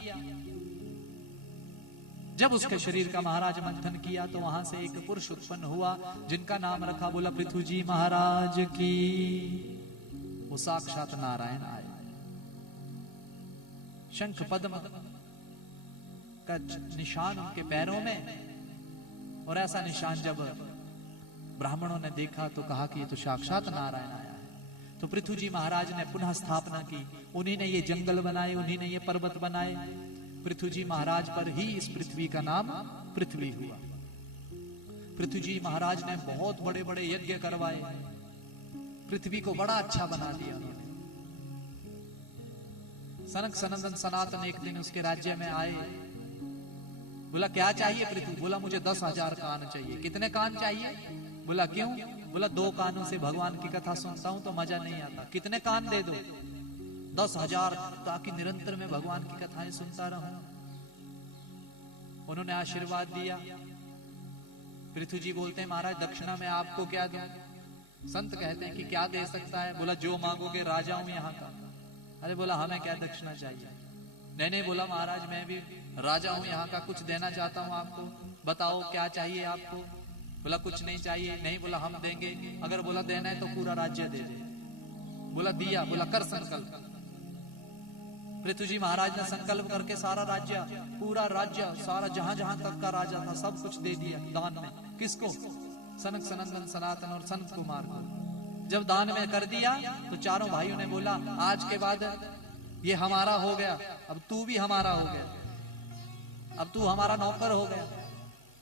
जब उसके शरीर का महाराज मंथन किया तो वहां से एक पुरुष उत्पन्न हुआ, जिनका नाम रखा, बोला पृथु जी महाराज की। वो साक्षात नारायण आए। शंख पद्म का निशान उनके पैरों में, और ऐसा निशान जब ब्राह्मणों ने देखा तो कहा कि ये तो साक्षात नारायण आया है। तो पृथु जी महाराज ने पुनः स्थापना की। उन्हीं ने ये जंगल बनाए, उन्हीं ने ये पर्वत बनाए। पृथु जी महाराज पर ही इस पृथ्वी का नाम पृथ्वी हुआ। पृथु जी महाराज ने बहुत बड़े बड़े यज्ञ करवाए, पृथ्वी को बड़ा अच्छा बना दिया उन्होंने। सनक सनंदन सनातन एक दिन उसके राज्य में आए। बोला क्या चाहिए पृथ्वी? बोला मुझे 10,000 कान चाहिए। कितने कान चाहिए? बोला क्यों? बोला 2 कानों से भगवान की कथा सुनता हूं तो मजा नहीं आता। कितने कान दे दो? 10,000, ताकि निरंतर मैं भगवान की कथाएं सुनता रहूं। उन्होंने आशीर्वाद दिया। पृथु जी बोलते हैं महाराज दक्षिणा में आपको क्या दूं? संत कहते हैं कि क्या दे सकता है? बोला जो मांगोगे, राजा हूं यहाँ का। अरे बोला हमें क्या दक्षिणा चाहिए? नहीं नहीं, बोला महाराज मैं भी राजा हूं यहाँ का, कुछ देना चाहता हूं आपको, बताओ क्या चाहिए आपको। बोला कुछ नहीं चाहिए। नहीं, बोला हम देंगे, अगर बोला देना है तो पूरा राज्य दे दे। बोला दिया। बोला कर संकल्प। पृथ्वी जी महाराज ने संकल्प करके सारा राज्य, पूरा राज्य, सारा जहां जहां तक का राजा था सब कुछ दे दिया दान में। किसको? सनक सनंदन सनातन और संत कुमार को। जब दान में कर दिया तो चारों भाइयों ने बोला आज के बाद ये हमारा हो गया, अब तू भी हमारा हो गया, अब तू हमारा नौकर हो गया।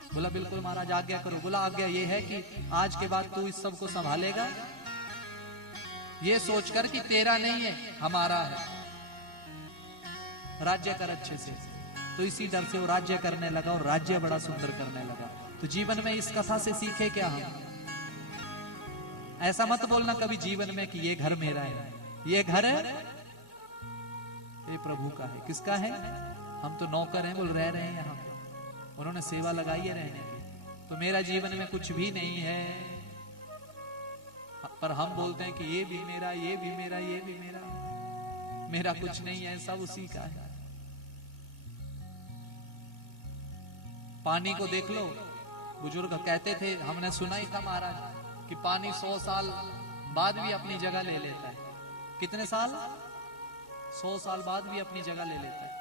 बोला बिल्कुल महाराज आज्ञा करो। बोला आज्ञा ये है कि आज के बाद तू इस सब को संभालेगा, ये सोचकर कि तेरा नहीं है हमारा है, राज्य कर अच्छे से। तो इसी डर से वो राज्य करने लगा और राज्य बड़ा सुंदर करने लगा। तो जीवन में इस कथा से सीखे क्या हम? ऐसा मत बोलना कभी जीवन में कि ये घर मेरा है, ये घर ये प्रभु का है। किसका है? हम तो नौकर हैं, बोल रह रहे हैं यहाँ, उन्होंने सेवा लगाई है रहने की, तो मेरा जीवन में कुछ भी नहीं है। पर हम बोलते हैं कि ये भी मेरा, ये भी मेरा, ये भी मेरा, मेरा कुछ नहीं है, सब उसी का है। पानी को देख लो, बुजुर्ग कहते थे, हमने सुना ही था महाराज कि पानी 100 साल बाद भी अपनी जगह ले लेता है। कितने साल? 100 साल बाद भी अपनी जगह ले लेता है।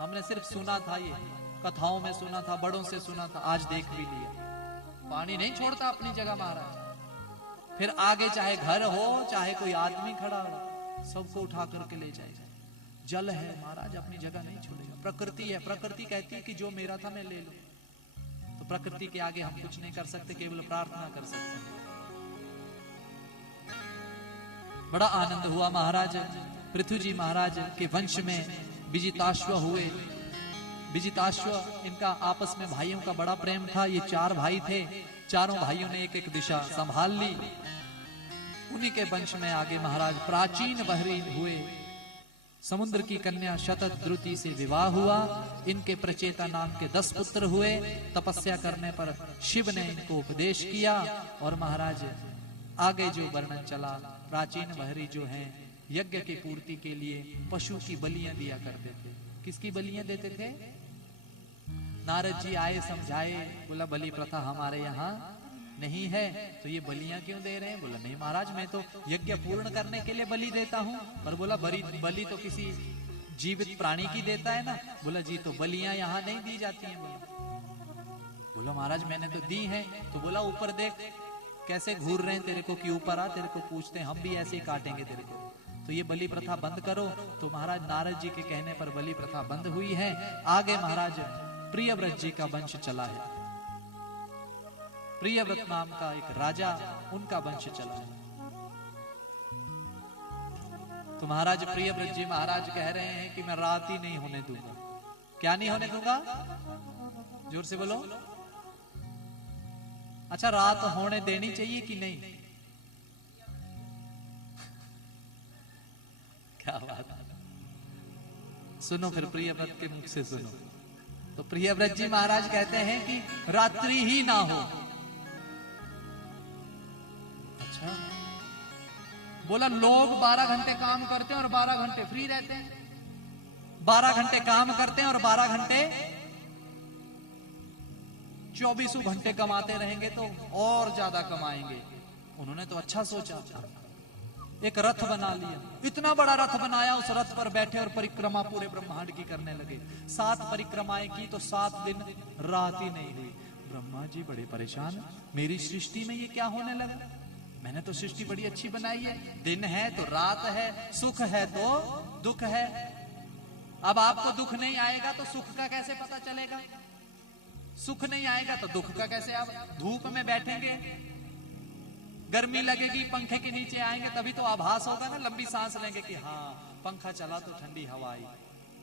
हमने सिर्फ सुना था, ये कथाओं में सुना था, बड़ों से सुना था, आज देख भी लिया। पानी नहीं छोड़ता अपनी जगह महाराज। फिर आगे चाहे घर हो, चाहे कोई आदमी खड़ा हो, सबको उठा करके ले जाएगा। जल है महाराज, अपनी जगह नहीं छोड़ेगा। प्रकृति है, प्रकृति कहती है कि जो मेरा था मैं ले लूं। तो प्रकृति के आगे हम कुछ नहीं कर सकते, केवल प्रार्थना कर सकते हैं। बड़ा आनंद हुआ महाराज पृथ्वी जी महाराज के वंश में विजिताश्व हुए। विजिताश्व, इनका आपस में भाइयों का बड़ा प्रेम था। ये 4 भाई थे, चारों भाइयों ने एक एक दिशा संभाल ली। उन्हीं के वंश में आगे महाराज प्राचीन बहरी हुए। समुद्र की कन्या शतद्रुति से विवाह हुआ। इनके प्रचेता नाम के 10 पुत्र हुए। तपस्या करने पर शिव ने इनको उपदेश किया। और महाराज आगे जो वर्णन चला, प्राचीन बहरी जो हैं यज्ञ की पूर्ति के लिए पशु की बलियां दिया करते थे। किसकी बलियां देते थे? नारद जी आए, समझाए, बोला बलि प्रथा हमारे यहाँ नहीं है, तो ये बलियां क्यों दे रहे हैं? बोला नहीं महाराज, मैं तो यज्ञ पूर्ण करने के लिए बलि देता हूँ। पर बोला बलि तो किसी जीवित प्राणी की देता है ना। बोला जी, तो बलियां यहाँ नहीं दी जाती हैं। बोला महाराज मैंने तो दी है। तो बोला ऊपर देख कैसे घूर रहे हैं तेरे को, कि ऊपर आ, तेरे को पूछते हैं, हम भी ऐसे ही काटेंगे तेरे को। तो ये बलि प्रथा बंद करो। तो महाराज नारद जी के कहने पर बलि प्रथा बंद हुई है। आगे महाराज प्रियव्रत जी का वंश चला है। प्रियव्रत नाम का एक राजा, उनका वंश चला है। तो महाराज प्रियव्रत जी महाराज कह रहे हैं कि मैं रात ही नहीं होने दूंगा। क्या नहीं होने दूंगा? जोर से बोलो। अच्छा, रात होने देनी चाहिए कि नहीं? क्या बात है। सुनो फिर प्रियव्रत के मुख से सुनो। तो प्रियव्रत जी महाराज कहते हैं कि रात्रि ही ना हो। अच्छा, बोला लोग 12 घंटे काम करते हैं और 12 घंटे फ्री रहते हैं। 12 घंटे काम करते हैं और 12 घंटे 24 घंटे कमाते रहेंगे तो और ज्यादा कमाएंगे। उन्होंने तो अच्छा सोचा, एक रथ बना लिया। इतना बड़ा रथ बनाया, उस रथ पर बैठे और परिक्रमा पूरे ब्रह्मांड की करने लगे। 7 परिक्रमाएं की तो 7 दिन रात ही नहीं हुई। ब्रह्मा जी बड़े परेशान, मेरी सृष्टि में ये क्या होने लगा? मैंने तो सृष्टि बड़ी अच्छी बनाई है, दिन है तो रात है, सुख है तो दुख है। अब आपको दुख नहीं आएगा तो सुख का कैसे पता चलेगा? सुख नहीं आएगा तो दुख का कैसे? आप धूप में बैठेंगे, गर्मी लगेगी, पंखे के नीचे आएंगे तभी तो आभास होगा ना, लंबी सांस लेंगे कि हाँ पंखा चला तो ठंडी हवा आई।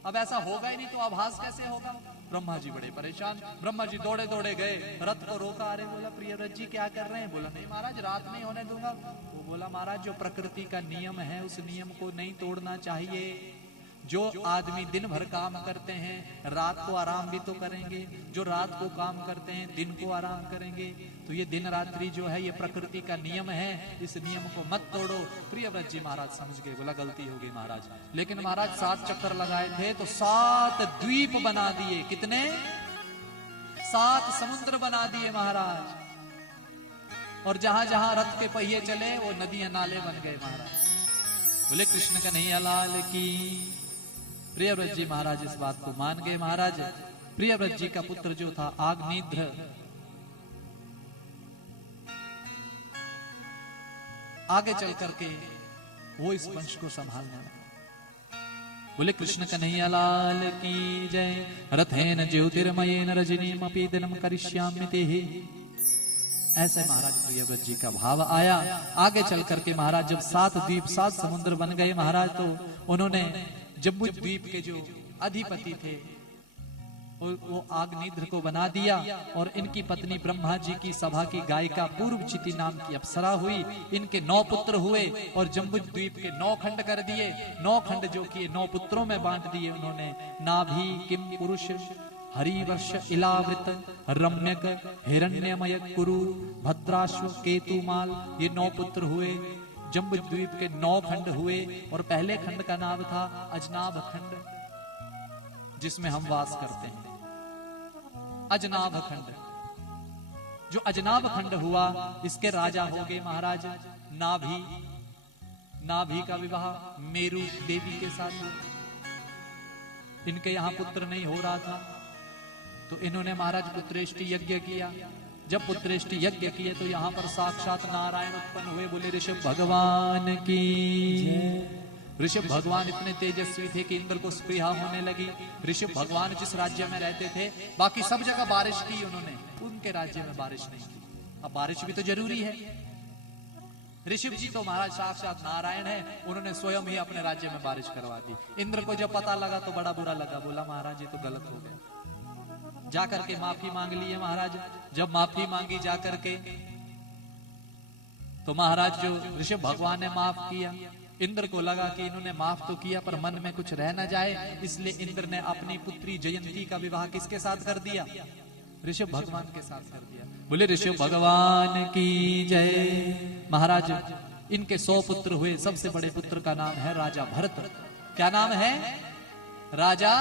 अब ऐसा होगा ही नहीं तो आभास कैसे होगा? ब्रह्मा जी बड़े परेशान। ब्रह्मा जी दौड़े दौड़े गए, रथ को रोका। अरे बोला प्रियव्रत जी क्या कर रहे हैं? बोला नहीं महाराज रात नहीं होने दूंगा। वो बोला महाराज जो प्रकृति का नियम है उस नियम को नहीं तोड़ना चाहिए। जो आदमी दिन भर काम करते हैं रात को आराम भी तो करेंगे, जो रात को काम करते हैं दिन को आराम करेंगे। तो ये दिन रात्रि जो है ये प्रकृति का नियम है, इस नियम को मत तोड़ो। प्रियव्रत जी महाराज समझ गए, बोला गलती होगी महाराज। लेकिन महाराज 7 चक्कर लगाए थे तो 7 द्वीप बना दिए। कितने? 7 समुद्र बना दिए महाराज। और जहां जहां रथ के पहिए चले वो नदियां नाले बन गए महाराज। बोले कृष्ण कन्हैया लाल की। प्रियव्रत जी महाराज इस बात को मान गए महाराज। प्रियव्रत जी का पुत्र जो था आग्नेध्र, आगे चल करके वो इस वंश को संभालने लगा। बोले कृष्ण कन्हैया लाल की जय। रथेन ज्योतिर्मयेन रजनीमपि दिनम करिष्यामि तेः। ऐसे महाराज प्रियव्रत जी का भाव आया। आगे चल करके महाराज जब 7 द्वीप 7 समुद्र बन गए महाराज, तो उन्होंने जम्बू द्वीप के जो अधिपति थे वो आग्नेध्र को बना दिया। और इनकी पत्नी ब्रह्मा जी की सभा की गायिका पूर्वचिति नाम की अप्सरा हुई। इनके 9 पुत्र हुए और जम्बू द्वीप के 9 खंड कर दिए। 9 खंड जो किए 9 पुत्रों में बांट दिए उन्होंने। नाभि, किम पुरुष, हरिवर्ष, इलावृत, रम्यक, हिरण्यमय, कुरु, भद्राश्व, केतुमाल, ये 9 पुत्र हुए। जम्बू द्वीप के 9 खंड हुए। और पहले खंड का नाम था अजनाभ खंड, जिसमें हम वास करते हैं। अजनाभ खंड, जो अजनाभ खंड हुआ इसके राजा हो गए महाराज नाभि। नाभि का विवाह मेरु देवी के साथ हुआ। इनके यहां पुत्र नहीं हो रहा था तो इन्होंने महाराज पुत्रेष्टि यज्ञ किया। जब पुत्रेष्टि यज्ञ किए तो यहाँ पर साक्षात नारायण उत्पन्न हुए। बोले ऋषभ भगवान की। ऋषभ भगवान इतने तेजस्वी थे कि इंद्र को स्पृहा होने लगी। ऋषभ भगवान जिस राज्य में रहते थे बाकी सब जगह बारिश की उन्होंने, उनके राज्य में बारिश नहीं की। अब बारिश भी तो जरूरी है। ऋषभ जी तो महाराज साक्षात नारायण है, उन्होंने स्वयं ही अपने राज्य में बारिश करवा दी। इंद्र को जब पता लगा तो बड़ा बुरा लगा। बोला महाराज ये तो गलत हो गया। जाकर के माफी मांग ली है महाराज। जब माफी मांगी जाकर के तो महाराज जो ऋषभ भगवान ने माफ किया। इंद्र को लगा कि इन्होंने माफ तो किया पर मन में कुछ रह न जाए, इसलिए इंद्र ने अपनी पुत्री जयंती का विवाह किसके साथ कर दिया? ऋषभ भगवान के साथ कर दिया। बोले ऋषभ भगवान की जय। महाराज इनके 100 पुत्र हुए। सबसे बड़े पुत्र का नाम है राजा भरत। क्या नाम है? राजा।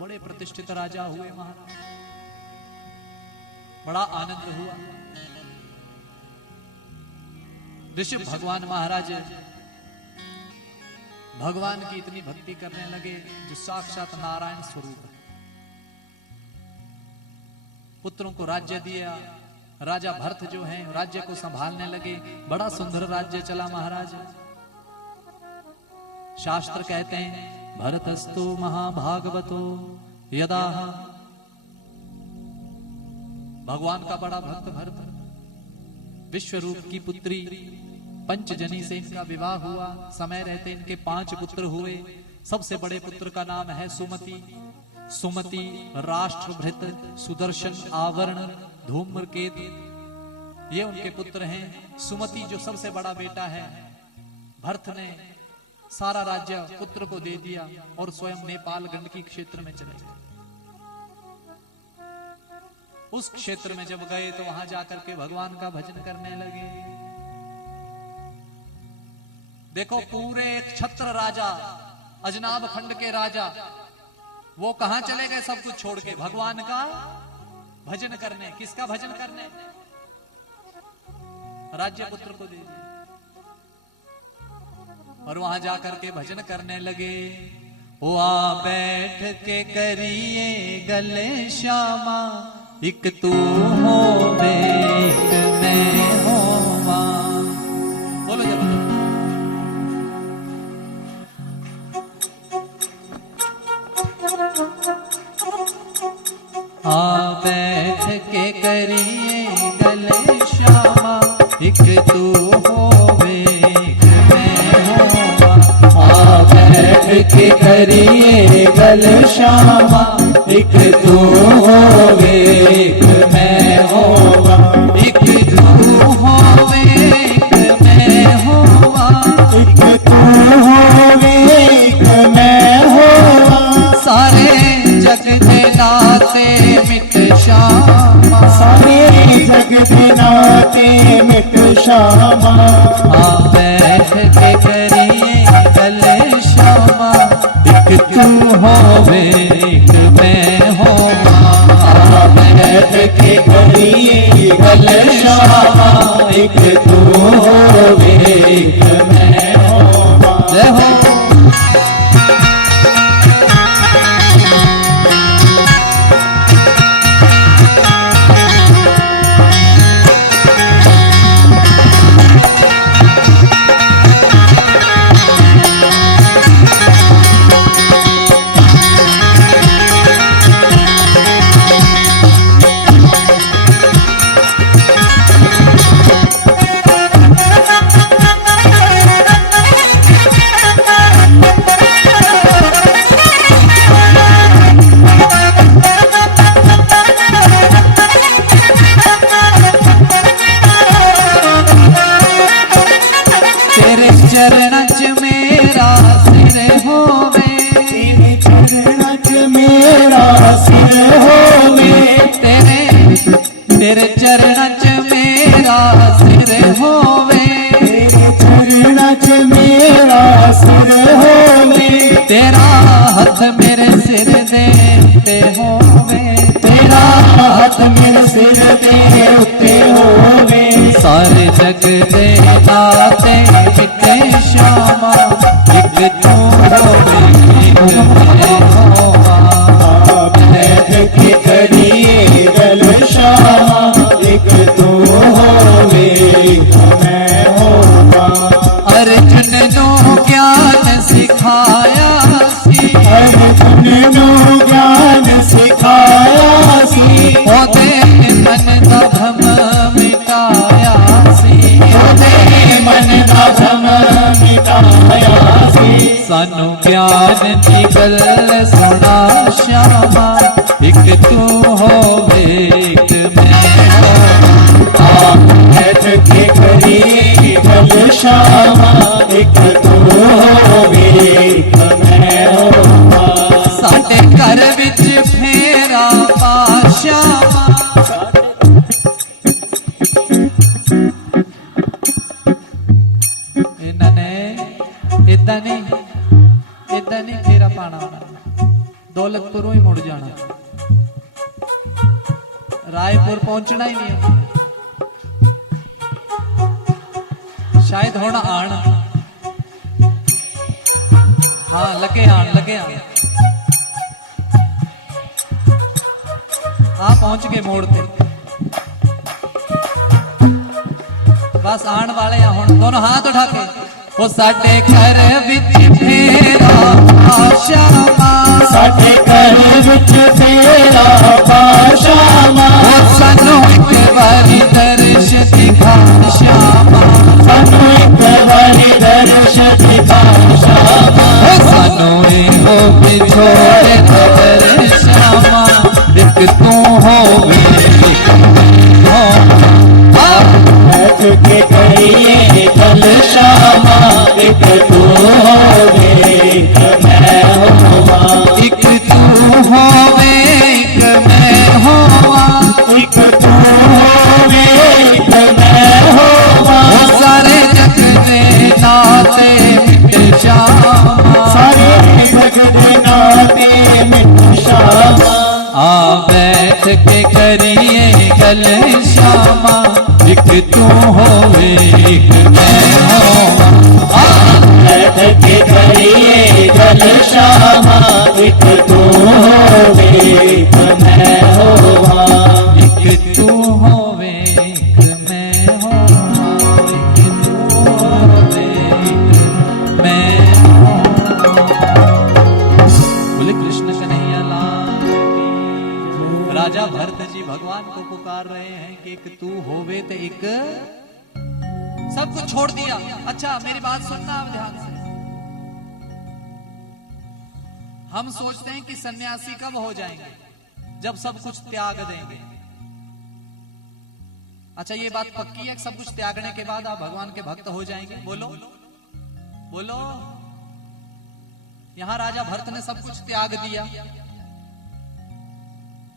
बड़े प्रतिष्ठित राजा हुए महाराज। बड़ा आनंद हुआ। ऋषभ भगवान महाराज भगवान की इतनी भक्ति करने लगे जो साक्षात नारायण स्वरूप है। पुत्रों को राज्य दिया। राजा भरत जो हैं राज्य को संभालने लगे। बड़ा सुंदर राज्य चला महाराज। शास्त्र कहते हैं भरतस्तु महाभागवतो यदा। भगवान का बड़ा भक्त भरत। विश्वरूप की पुत्री पंचजनी से इनका विवाह हुआ। समय रहते इनके 5 पुत्र हुए। सबसे बड़े पुत्र का नाम है सुमति। सुमति, राष्ट्रभृत, सुदर्शन, आवरण, धूम्रकेतु, ये उनके पुत्र हैं। सुमति जो सबसे बड़ा बेटा है, भरत ने सारा राज्य पुत्र को दे दिया और स्वयं नेपाल गंडकी क्षेत्र में चले गए। उस क्षेत्र में जब गए तो वहां जाकर के भगवान का भजन करने लगे। देखो पूरे छत्र राजा, अजनाब खंड के राजा, वो कहां चले गए सब कुछ छोड़ के? भगवान का भजन करने। किसका भजन करने? राज्य पुत्र को दे दिया और वहां जाकर के भजन करने लगे। वहां बैठ के करिए गले श्यामा, एक तू हो एक मैं होवा। बोलो जब आ बैठ के करिए गले श्यामा, एक तू होवे एक मैं होवा। आ बैठ के करिए गले श्यामा, एक तू होवे एक मैं होवा। एक तू होवे एक मैं होवा। एक तू होवे जगदनाते मिट श्यामा बैठ के करिए गल श्यामा एक तू होवे एक मैं होवा बैठ के करिए गल श्यामा एक तू होवे एक मैं होवा। जय हो। तेरे चरणन च मेरा सिर होवे तेरे चरणन च मेरा सिर होवे तेरा हाथ मेरे सिर दे उत्ते होवे तेरा हाथ मेरे सिर दे उत्ते होवे सारे जग दे नाते मिटे श्यामा एक तू होवे एक मैं होवा बैठ के करिए गल श्यामा एक तू होवे एक मैं होवा। अर्जुन नो ज्ञान सिखाया सी अर्जुन नो ज्ञान सिखाया सी ओदे मन दा भ्रम मिटाया सी ओदे मन दा भ्रम मिटाया सी सानू ज्ञान दी गल सुना श्यामा एक तू होवे एक मैं होवा बैठ के करिए गल श्यामा एक तू होवे एक मैं होवा। साडे घर विच फेरा पा श्यामा इन्होंने इदा नहीं फेरा पाना दौलतपुरों ही मुड़ जाना रायपुर पहुंचना ही नहीं है। शायद हुण आण हाँ लगे आण हाँ पहुंच गए मोड़ पे बस आण वाले हैं हुण दोनों हाथ उठा के वो साडे घर विच फेरा श्यामा साडे घर विच फेरा पा श्यामा सानू एक बारी दर्श दिखा श्यामा सानू एक बारी दर्श दिखा श्यामा सानू हो बिछोड़े दर श्यामा एक तू होवे एक मैं होवा बैठ के करिए गल श्यामा एक तू होवे एक मैं होवा। एक तू होवे एक मैं होवा एक तू होवे एक मैं होवा सारे जग दे नाते मिट श्यामा सारे जग दे नाते मिट श्यामा आ बैठ के करिए गल श्यामा एक तू होवे एक मैं होवा बैठ के करिए गल श्यामा एक तू होवे एक मैं होवा। एक तू होवे एक मैं होवा एक तू होवे एक मैं होवा। बोले कृष्ण कन्हैया लाल की। राजा भरत जी भगवान को पुकार रहे हैं कि एक तू होवे तो एक सब कुछ छोड़ दिया। अच्छा मेरी बात सुनना आप ध्यान से। हम सोचते हैं कि सन्यासी कब हो जाएंगे जब सब कुछ त्याग देंगे। अच्छा ये बात पक्की है कि सब कुछ त्यागने के बाद आप भगवान के भक्त हो जाएंगे? बोलो बोलो। यहां राजा भरत ने सब कुछ त्याग दिया,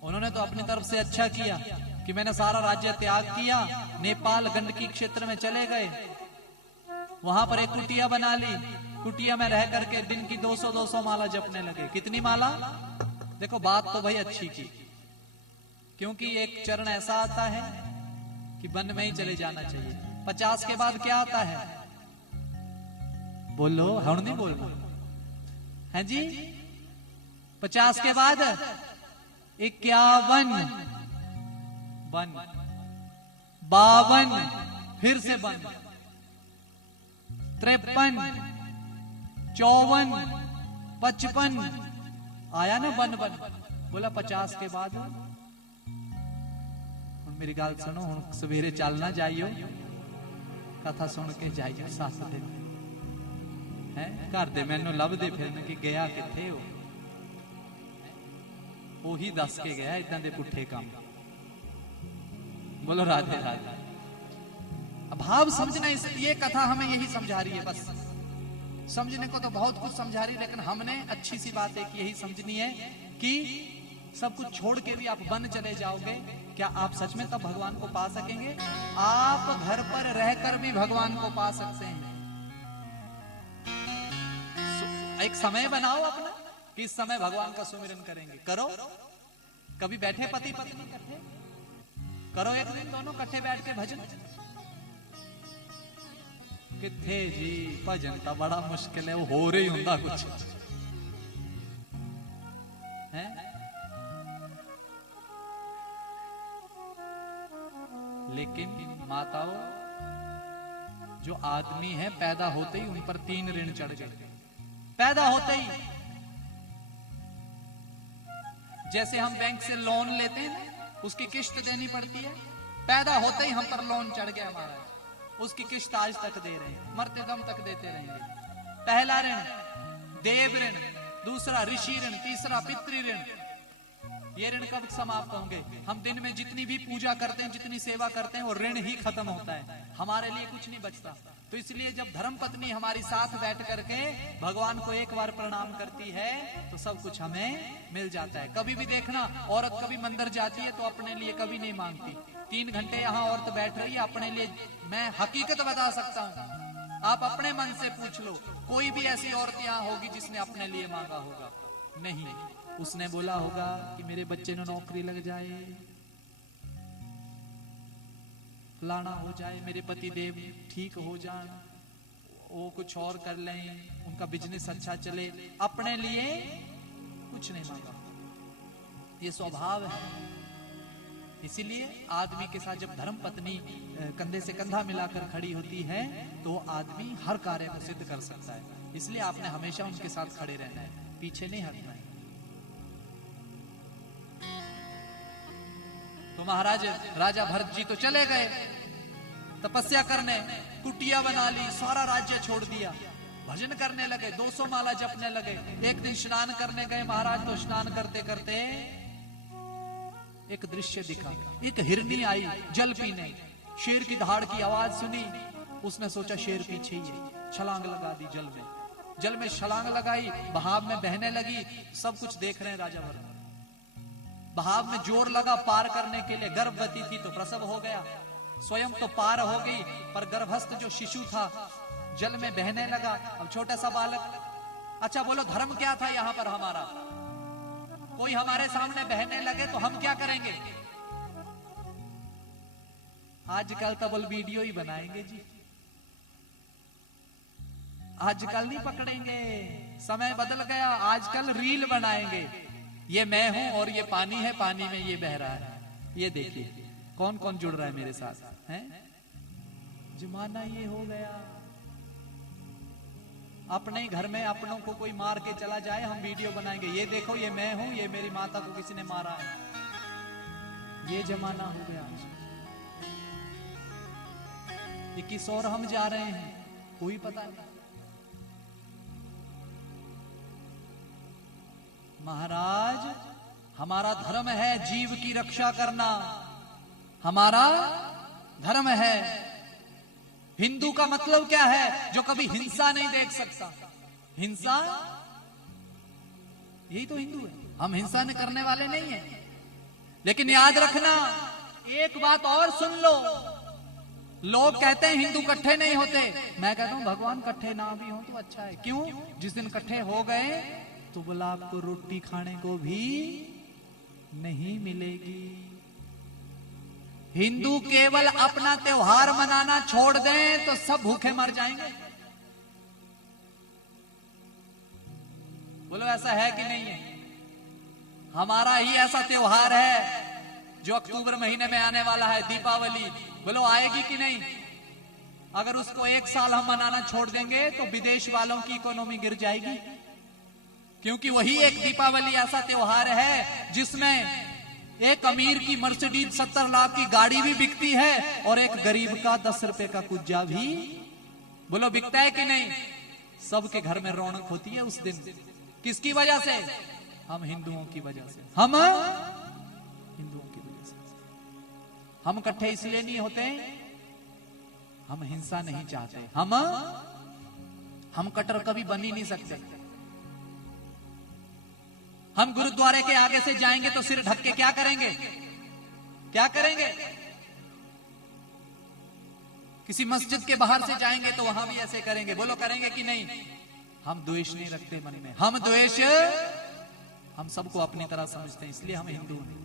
उन्होंने तो अपनी तरफ से अच्छा किया, कि मैंने सारा राज्य त्याग किया, नेपाल गंडकी क्षेत्र में चले गए, वहां पर एक कुटिया बना ली, कुटिया में रह करके दिन की 200-200 माला जपने लगे। कितनी माला? देखो बात तो भाई अच्छी की, क्योंकि एक चरण ऐसा आता है कि वन में ही चले जाना चाहिए। 50 के बाद क्या आता है? बोलो, हम नहीं बोलना है जी। 50 के बाद 51 वन, 52 फिर से वन, 53, 54, 55 आया ना वन वन। बोला 50 के बाद मेरी गाल सुनो, हूं सवेरे चलना जाइयो, कथा सुन के जाइयो। 7 दिन है घर दे मैनू लभदे फिरन कि गया किथे हो, ਉਹੀ दस के गया इदा दे पुठे काम। बोलो राधे राधे। भाव समझना, ये कथा हमें यही समझा रही है। बस समझने को तो बहुत कुछ समझा रही है, लेकिन हमने अच्छी सी बात एक यही समझनी है कि सब कुछ छोड़ के भी आप वन चले जाओगे, क्या आप सच में तब भगवान को पा सकेंगे? आप घर पर रहकर भी भगवान को पा सकते हैं। एक समय बनाओ अपना कि इस समय भगवान का सुमिरन करेंगे। करो, कभी बैठे पति पत्नी इकट्ठे करो, एक दिन दोनों इकट्ठे बैठ के भजन। किथे जी भजन तो बड़ा मुश्किल है, वो हो रही हुंदा कुछ है। लेकिन माताओं, जो आदमी है पैदा होते ही उन पर 3 ऋण चढ़ गए। पैदा होते ही जैसे हम बैंक से लोन लेते हैं ना, उसकी किश्त देनी पड़ती है। पैदा होते ही हम पर लोन चढ़ गया हमारा, उसकी किश्त आज तक दे रहे हैं, मरते दम तक देते रहेंगे। पहला ऋण देव ऋण, दूसरा ऋषि ऋण, तीसरा पितृ ऋण। ये ऋण कब समाप्त होंगे? हम दिन में जितनी भी पूजा करते हैं, जितनी सेवा करते हैं, वो ऋण ही खत्म होता है, हमारे लिए कुछ नहीं बचता। तो इसलिए जब धर्म पत्नी हमारी साथ बैठ करके भगवान को एक बार प्रणाम करती है तो सब कुछ हमें मिल जाता है। कभी भी देखना, औरत कभी मंदिर जाती है तो अपने लिए कभी नहीं मांगती। 3 घंटे यहाँ औरत बैठ रही है अपने लिए, मैं हकीकत बता सकता हूँ, आप अपने मन से पूछ लो, कोई भी ऐसी औरत यहाँ होगी जिसने अपने लिए मांगा होगा? नहीं। उसने बोला होगा कि मेरे बच्चे ने नौकरी लग जाए, फलाना हो जाए, मेरे पति देव ठीक हो जाए, वो कुछ और कर लें, उनका बिजनेस अच्छा चले। अपने लिए कुछ नहीं मांगा, ये स्वभाव है। इसीलिए आदमी के साथ जब धर्म पत्नी कंधे से कंधा मिलाकर खड़ी होती है तो आदमी हर कार्य को सिद्ध कर सकता है। इसलिए आपने हमेशा उनके साथ खड़े रहना है, पीछे नहीं हटना है। तो महाराज राजा भरत जी तो चले गए तपस्या करने, कुटिया बना ली, सारा राज्य छोड़ दिया, भजन करने लगे, 200 माला जपने लगे। एक दिन स्नान करने गए महाराज, तो स्नान करते करते एक दृश्य दिखा। एक हिरनी आई जल पीने, शेर की दहाड़ की आवाज सुनी, उसने सोचा शेर पीछे ही है, छलांग लगा दी जल में। जल में छलांग लगाई, बहाव में बहने लगी। सब कुछ देख रहे हैं राजा भरत। बहाव में जोर लगा पार करने के लिए, गर्भवती थी तो प्रसव हो गया, स्वयं तो पार हो गई, पर गर्भस्थ जो शिशु था जल में बहने लगा। अब छोटा सा बालक। अच्छा बोलो, धर्म क्या था यहां पर हमारा? कोई हमारे सामने बहने लगे तो हम क्या करेंगे? आजकल तो बोल वीडियो ही बनाएंगे जी, आजकल नहीं पकड़ेंगे, समय बदल गया, आजकल रील बनाएंगे। ये मैं हूं और ये पानी है, पानी में ये बह रहा है, ये देखिए कौन कौन जुड़ रहा है मेरे साथ, हैं? जमाना ये हो गया। अपने ही घर में अपनों को कोई मार के चला जाए, हम वीडियो बनाएंगे, ये देखो ये मैं हूं, ये मेरी माता को किसी ने मारा है। ये जमाना हो गया आज। ये किस और हम जा रहे हैं कोई पता नहीं। महाराज हमारा धर्म है जीव की रक्षा करना, हमारा धर्म है। हिंदू का मतलब क्या है? जो कभी हिंसा नहीं देख सकता। हिंसा, यही तो हिंदू है। हम हिंसा नहीं करने वाले नहीं है। लेकिन याद रखना, एक बात और सुन लो, लोग कहते हैं हिंदू इकट्ठे नहीं होते, मैं कहता हूं भगवान इकट्ठे ना भी हो तो अच्छा है। क्यों? जिस दिन इकट्ठे हो गए तो बोला आपको रोटी खाने को भी नहीं मिलेगी। हिंदू केवल अपना त्योहार मनाना छोड़ दें तो सब भूखे मर जाएंगे। बोलो ऐसा है कि नहीं है? हमारा ही ऐसा त्योहार है जो अक्टूबर महीने में आने वाला है, दीपावली। बोलो आएगी कि नहीं? अगर उसको एक साल हम मनाना छोड़ देंगे तो विदेश वालों की इकोनॉमी गिर जाएगी, क्योंकि वही एक दीपावली ऐसा त्योहार है जिसमें एक अमीर की मर्सिडीज 70 लाख की गाड़ी भी बिकती है और एक गरीब का 10 रुपए का कुज्जा भी, बोलो बिकता है कि नहीं? सबके घर में रौनक होती है उस दिन। किसकी वजह से? हम हिंदुओं की वजह से। हम हिंदुओं की वजह से। हम इकट्ठे इसलिए नहीं होते, हम हिंसा नहीं चाहते। हम कट्टर कभी बन ही नहीं सकते। हम गुरुद्वारे के आगे से जाएंगे तो सिर ढक के क्या करेंगे? क्या करेंगे? किसी मस्जिद के बाहर से जाएंगे तो वहां भी ऐसे करेंगे। बोलो करेंगे कि नहीं? हम द्वेष नहीं रखते मन में। हम सबको अपनी तरह समझते हैं, इसलिए हम हिंदू हैं।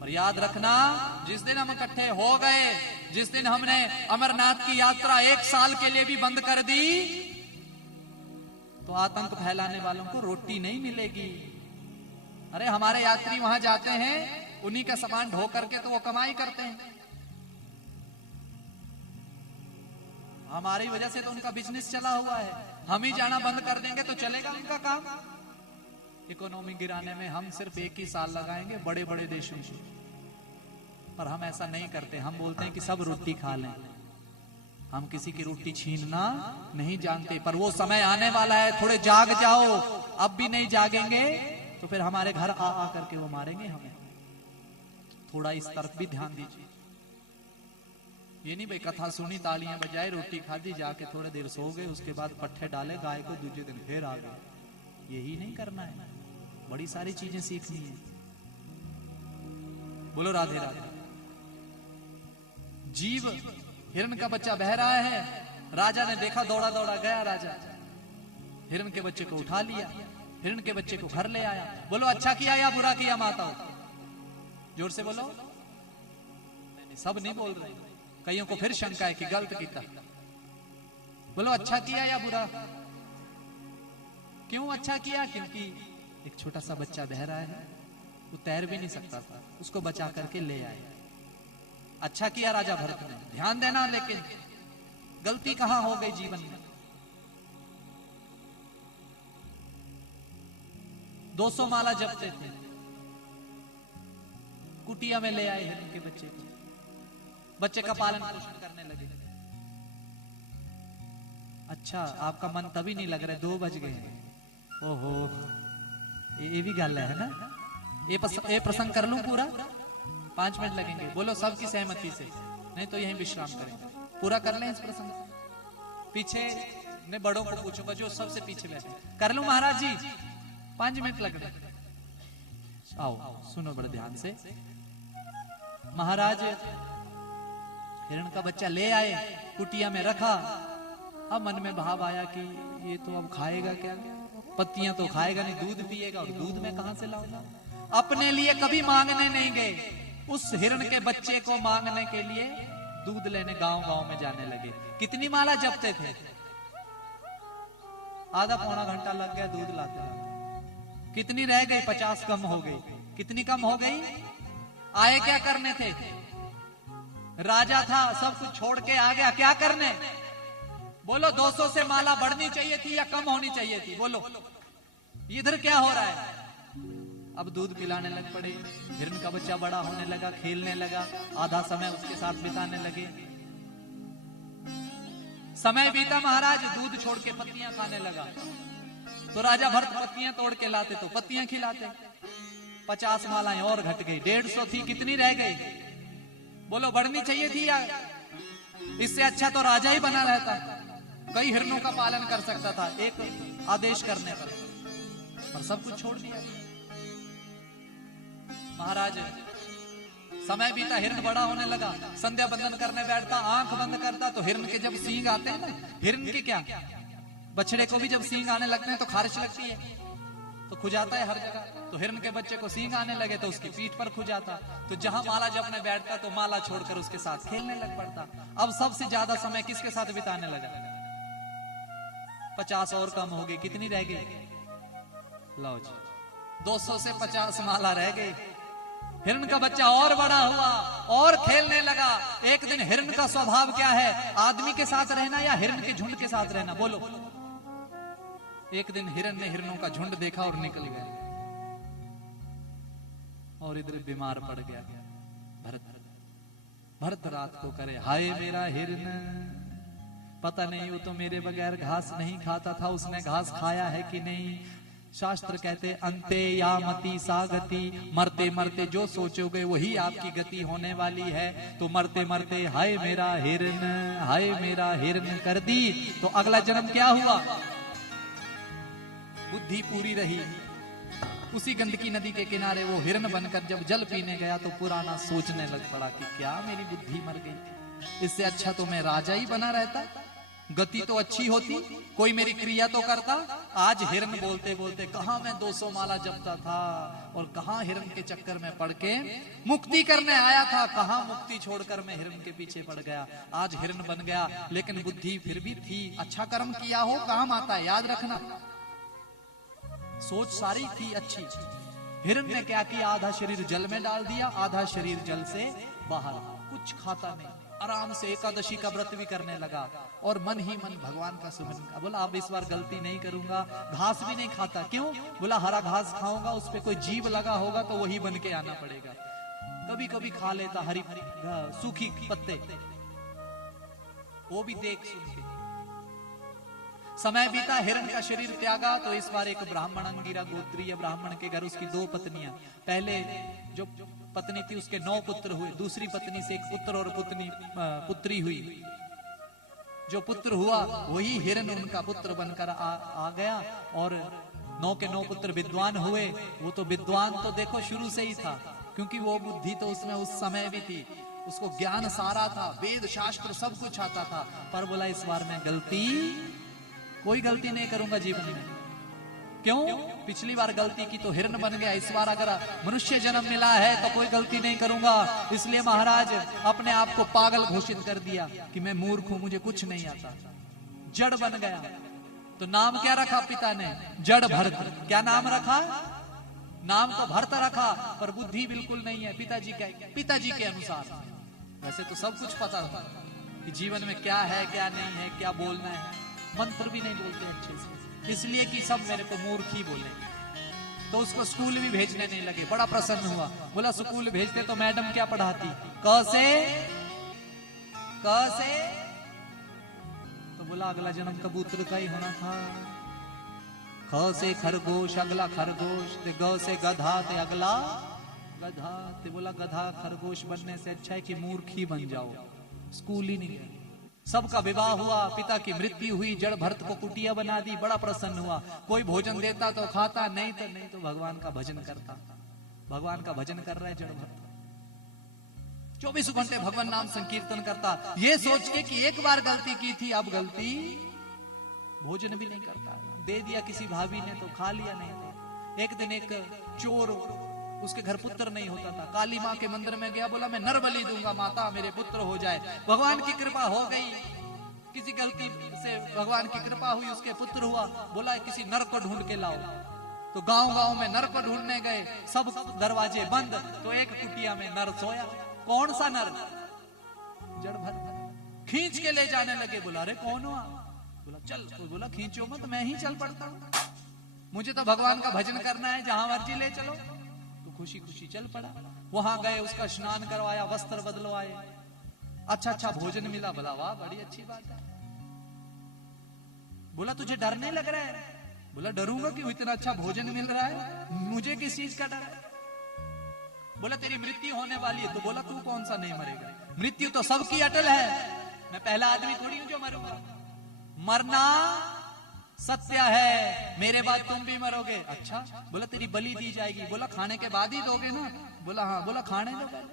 और याद रखना, जिस दिन हम इकट्ठे हो गए, जिस दिन हमने अमरनाथ की यात्रा 1 साल के लिए भी बंद कर दी, तो आतंक फैलाने वालों को रोटी नहीं मिलेगी। अरे हमारे यात्री वहां जाते हैं, उन्हीं का सामान ढो करके तो वो कमाई करते हैं। हमारी वजह से तो उनका बिजनेस चला हुआ है। हम ही जाना बंद कर देंगे तो चलेगा उनका काम? इकोनॉमी गिराने में हम सिर्फ 1 ही साल लगाएंगे बड़े बड़े देशों से। पर हम ऐसा नहीं करते। हम बोलते हैं कि सब रोटी खा लें। हम किसी की रोटी छीनना नहीं जानते। पर वो समय आने वाला है, थोड़े जाग जाओ। अब भी नहीं जागेंगे तो फिर हमारे घर आ करके वो मारेंगे हमें। थोड़ा इस तरफ भी ध्यान दीजिए। ये नहीं भाई कथा सुनी, तालियां बजाए, रोटी खाधी, जाके थोड़ी देर सो गए, उसके बाद पट्टे डाले गाय को, दूसरे दिन फिर आ गए। यही नहीं करना है। बड़ी सारी चीजें सीखनी है। बोलो राधे राधे। जीव हिरण का बच्चा बह रहा है, राजा ने देखा, दौड़ा दौड़ा गया राजा, हिरण के बच्चे को उठा लिया, हिरण के बच्चे को घर ले आया। बोलो अच्छा किया या बुरा किया माताओं? जोर से बोलो। सब नहीं बोल रहे, कईयों को फिर शंका है कि गलत किया। बोलो अच्छा किया या बुरा? क्यों अच्छा किया? क्योंकि एक छोटा सा बच्चा बह रहा है, वो तैर भी नहीं सकता था, उसको बचा करके ले आए। अच्छा किया राजा भरत ने। ध्यान देना, लेकिन गलती कहां हो गई जीवन में? 200 माला जपते थे, कुटिया में ले आए हिरण के बच्चे को, बच्चे का पालन पोषण करने लगे। अच्छा आपका मन तभी नहीं लग रहा, 2 बज गए। ओहो, ये भी गल है ना। ये प्रसंग कर लूं पूरा? 5 मिनट लगेंगे। बोलो सबकी सहमति से, नहीं तो यहीं विश्राम करेंगे। पूरा कर लें इस प्रसंग। पीछे ने बड़ों को पूछूंगा जो सबसे पीछे बैठे। कर लूं महाराज जी? 5 मिनट लग रहे। आओ सुनो बड़े ध्यान से। महाराज हिरण का बच्चा ले आए, कुटिया में रखा। अब मन में भाव आया कि ये तो अब खाएगा क्या? पत्तियां तो खाएगा नहीं, दूध पिएगा, और दूध में कहां से लाऊंगा? अपने लिए कभी मांगने नहीं गए, उस हिरण के बच्चे को मांगने के लिए दूध लेने गांव गांव में जाने लगे। कितनी माला जपते थे? आधा पौना घंटा लग गया दूध लाते। कितनी रह गई? 50 कम हो गई। कितनी कम हो गई? आए क्या करने थे? राजा था, सब कुछ छोड़ के आ गया, क्या करने? बोलो 200 से माला बढ़नी चाहिए थी या कम होनी चाहिए थी? बोलो इधर क्या हो रहा है? अब दूध पिलाने लग पड़े, हिरण का बच्चा बड़ा होने लगा, खेलने लगा, आधा समय उसके साथ बिताने लगे। समय बीता, महाराज दूध छोड़ के पत्तियां खाने लगा। तो राजा भरत पत्तियां तोड़ के लाते तो पत्तियां खिलाते। 50 मालाएं और घट गई, 150 थी, कितनी रह गई? बोलो बढ़नी चाहिए थी या? इससे अच्छा तो राजा ही बना रहता, कई हिरणों का पालन कर सकता था एक आदेश करने पर सब कुछ छोड़ दिया। महाराज समय बीता, हिरण बड़ा होने लगा, संध्या बंदन करने बैठता, आंख बंद करता तो हिरण के जब सींग आते हैं ना, हिरण के क्या, बछड़े को भी जब सींग आने लगते हैं तो खारिश लगती है, तो खुजाता है हर जगह। तो हिरण के बच्चे को सींग आने लगे तो उसकी पीठ पर खुजाता, तो जहां माला जपने बैठता तो माला छोड़कर उसके साथ खेलने लग पड़ता। अब सबसे ज्यादा समय किसके साथ बिताने लगा? 50 और कम हो गई, कितनी रह गई? लो जी, 200 से 50 माला रह गई। हिरण का बच्चा और बड़ा हुआ और खेलने लगा। एक दिन हिरण का स्वभाव क्या है, आदमी के साथ रहना या हिरण के झुंड के साथ रहना? बोलो। एक दिन हिरण ने हिरणों का झुंड देखा और निकल गया, और इधर बीमार पड़ गया। भरत रात को करे, हाय मेरा हिरण, पता नहीं वो तो मेरे बगैर घास नहीं खाता था, उसने घास खाया है कि नहीं। शास्त्र कहते अंते यामति सा गति, मरते मरते जो सोचोगे वही आपकी गति होने वाली है। तो मरते मरते हाय मेरा हिरण, हाय मेरा हिरण कर दी, तो अगला जन्म क्या हुआ? बुद्धि पूरी रही। उसी गंडकी नदी के किनारे वो हिरण बनकर जब जल पीने गया तो पुराना सोचने लग पड़ा कि क्या मेरी बुद्धि मर गई थी, इससे अच्छा तो मैं राजा ही बना रहता, गति तो अच्छी होती, कोई मेरी क्रिया तो करता। आज हिरण बोलते बोलते कहां मैं 200 माला जपता था और कहां हिरण के चक्कर में पड़ के मुक्ति करने आया था, कहां मुक्ति छोड़कर मैं हिरण के पीछे पड़ गया। आज हिरण बन गया लेकिन बुद्धि फिर भी थी। अच्छा कर्म किया हो काम आता है, याद रखना। सोच सारी थी अच्छी। हिरण ने क्या किया, आधा शरीर जल में डाल दिया, आधा शरीर जल से बाहर, कुछ खाता नहीं, आराम से एकादशी का व्रत भी करने लगा और मन ही मन भगवान का सुमन का। बोला अब इस बार गलती नहीं करूंगा, घास भी नहीं खाता। क्यों? बोला हरा घास खाऊंगा उस पे कोई जीव लगा होगा तो वही बन के आना पड़ेगा। कभी कभी खा लेता हरी सूखी पत्ते, वो भी देख सुन के। समय बीता, हिरण का शरीर त्यागा तो इस बार एक ब्राह्मण अंगिरा गोत्रीय ब्राह्मण के घर उसकी 2 पत्नियां, पहले जो पत्नी थी उसके 9 पुत्र हुए, दूसरी पत्नी से एक पुत्र और पुत्री हुई। जो पुत्र हुआ वही हिरण उनका पुत्र बनकर आ गया और 9 के 9 पुत्र विद्वान हुए। वो तो विद्वान तो देखो शुरू से ही था, क्योंकि वो बुद्धि तो उसमें उस समय भी थी, उसको ज्ञान सारा था, वेद शास्त्र सब कुछ आता था। पर बोला इस बार मैं कोई गलती नहीं करूंगा जीवन में। क्यों? पिछली बार गलती की तो हिरण बन गया, इस बार अगर मनुष्य जन्म मिला है तो कोई गलती नहीं करूंगा। इसलिए महाराज अपने आप को पागल घोषित कर दिया कि मैं मूर्ख हूं, मुझे कुछ नहीं आता, जड़ बन गया। तो नाम क्या रखा पिता ने? जड़ भरत। क्या नाम रखा? नाम तो भरत रखा, पर बुद्धि बिल्कुल नहीं है पिताजी के अनुसार। वैसे तो सब कुछ पता था कि जीवन में क्या है क्या नहीं है, क्या बोलना है, मंत्र भी नहीं बोलते अच्छे से, इसलिए कि सब मेरे को मूर्ख ही बोले। तो उसको स्कूल भी भेजने नहीं लगे। बड़ा प्रसन्न हुआ, बोला स्कूल भेजते तो मैडम क्या पढ़ाती? क से तो बोला अगला जन्म कबूतर का ही होना था। ख से खरगोश, अगला खरगोश, ग से गधा, ते अगला गधा। ते बोला गधा खरगोश बनने से अच्छा है कि मूर्ख ही बन जाओ, स्कूल ही नहीं गए। सबका विवाह हुआ, पिता की मृत्यु हुई, जड़ भरत को कुटिया बना दी। बड़ा प्रसन्न हुआ, कोई भोजन देता तो खाता, नहीं तो भगवान का भजन करता। भगवान का भजन कर रहा है जड़ भरत, 24 घंटे भगवान नाम संकीर्तन करता, ये सोच के कि एक बार गलती की थी, अब गलती, भोजन भी नहीं करता। दे दिया किसी भाभी ने तो खा लिया, नहीं तो। एक दिन एक चोर, उसके घर पुत्र नहीं होता था, काली माँ के मंदिर में गया, बोला मैं नर बलि दूंगा माता, मेरे पुत्र हो जाए। भगवान की कृपा हो गई, किसी गलती से भगवान की कृपा हुई, उसके पुत्र हुआ। बोला किसी नर को ढूंढ के लाओ। तो गांव में नर को ढूंढने गए, सब दरवाजे बंद, तो एक कुटिया में नर सोया। कौन सा नर? जड़ भरत। खींच के ले जाने लगे। बोला अरे कौन हुआ? बोला चल। तो बोला खींचो मत, मैं ही चल पड़ता हूँ, मुझे तो भगवान का भजन करना है, जहां मर्जी ले चलो। खुशी खुशी चल पड़ा। वहां गए, उसका स्नान करवाया, वस्त्र बदलवाए, अच्छा भोजन मिला। बोला वाह बड़ी अच्छी बात है। बोला तुझे डर नहीं लग रहा है? बोला डरूंगा क्यों, इतना अच्छा भोजन मिल रहा है, मुझे किस चीज का डर है? बोला तेरी मृत्यु होने वाली है। तो बोला तू कौन सा नहीं मरेगा, मृत्यु तो सबकी अटल है, मैं पहला आदमी थोड़ी हूं जो मरूंगा। मरना सत्य है, मेरे बाद तुम भी मरोगे। अच्छा। बोला तेरी बलि दी जाएगी। बोला खाने के बाद ही दोगे ना? बोला हाँ। बोला खाने दो पहले।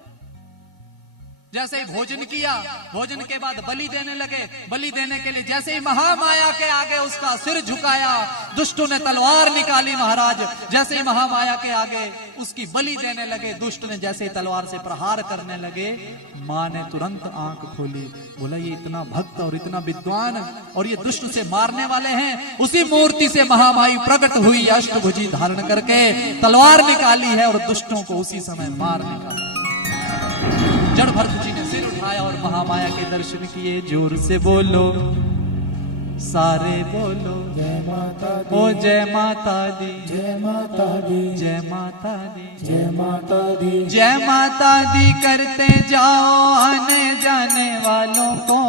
जैसे ही भोजन किया, भोजन के बाद बलि देने लगे। बलि देने के लिए जैसे ही महामाया के आगे उसका सिर झुकाया, दुष्टों ने तलवार निकाली महाराज। जैसे ही महामाया के आगे उसकी बलि देने लगे, दुष्ट ने जैसे ही तलवार से प्रहार करने लगे, मां ने तुरंत आंख खोली। बोला ये इतना भक्त और इतना विद्वान और ये दुष्ट से मारने वाले हैं। उसी मूर्ति से महामाई प्रकट हुई, अष्टभुजी धारण करके तलवार निकाली है और दुष्टों को उसी समय मार निकाला। जड़ भरत जी ने सिर उठाया और महामाया के दर्शन किए। जोर से बोलो, सारे बोलो, जय माता दी, ओ जय माता दी, जय माता दी, जय माता दी, जय माता दी, जय माता दी करते जाओ, आने जाने वालों को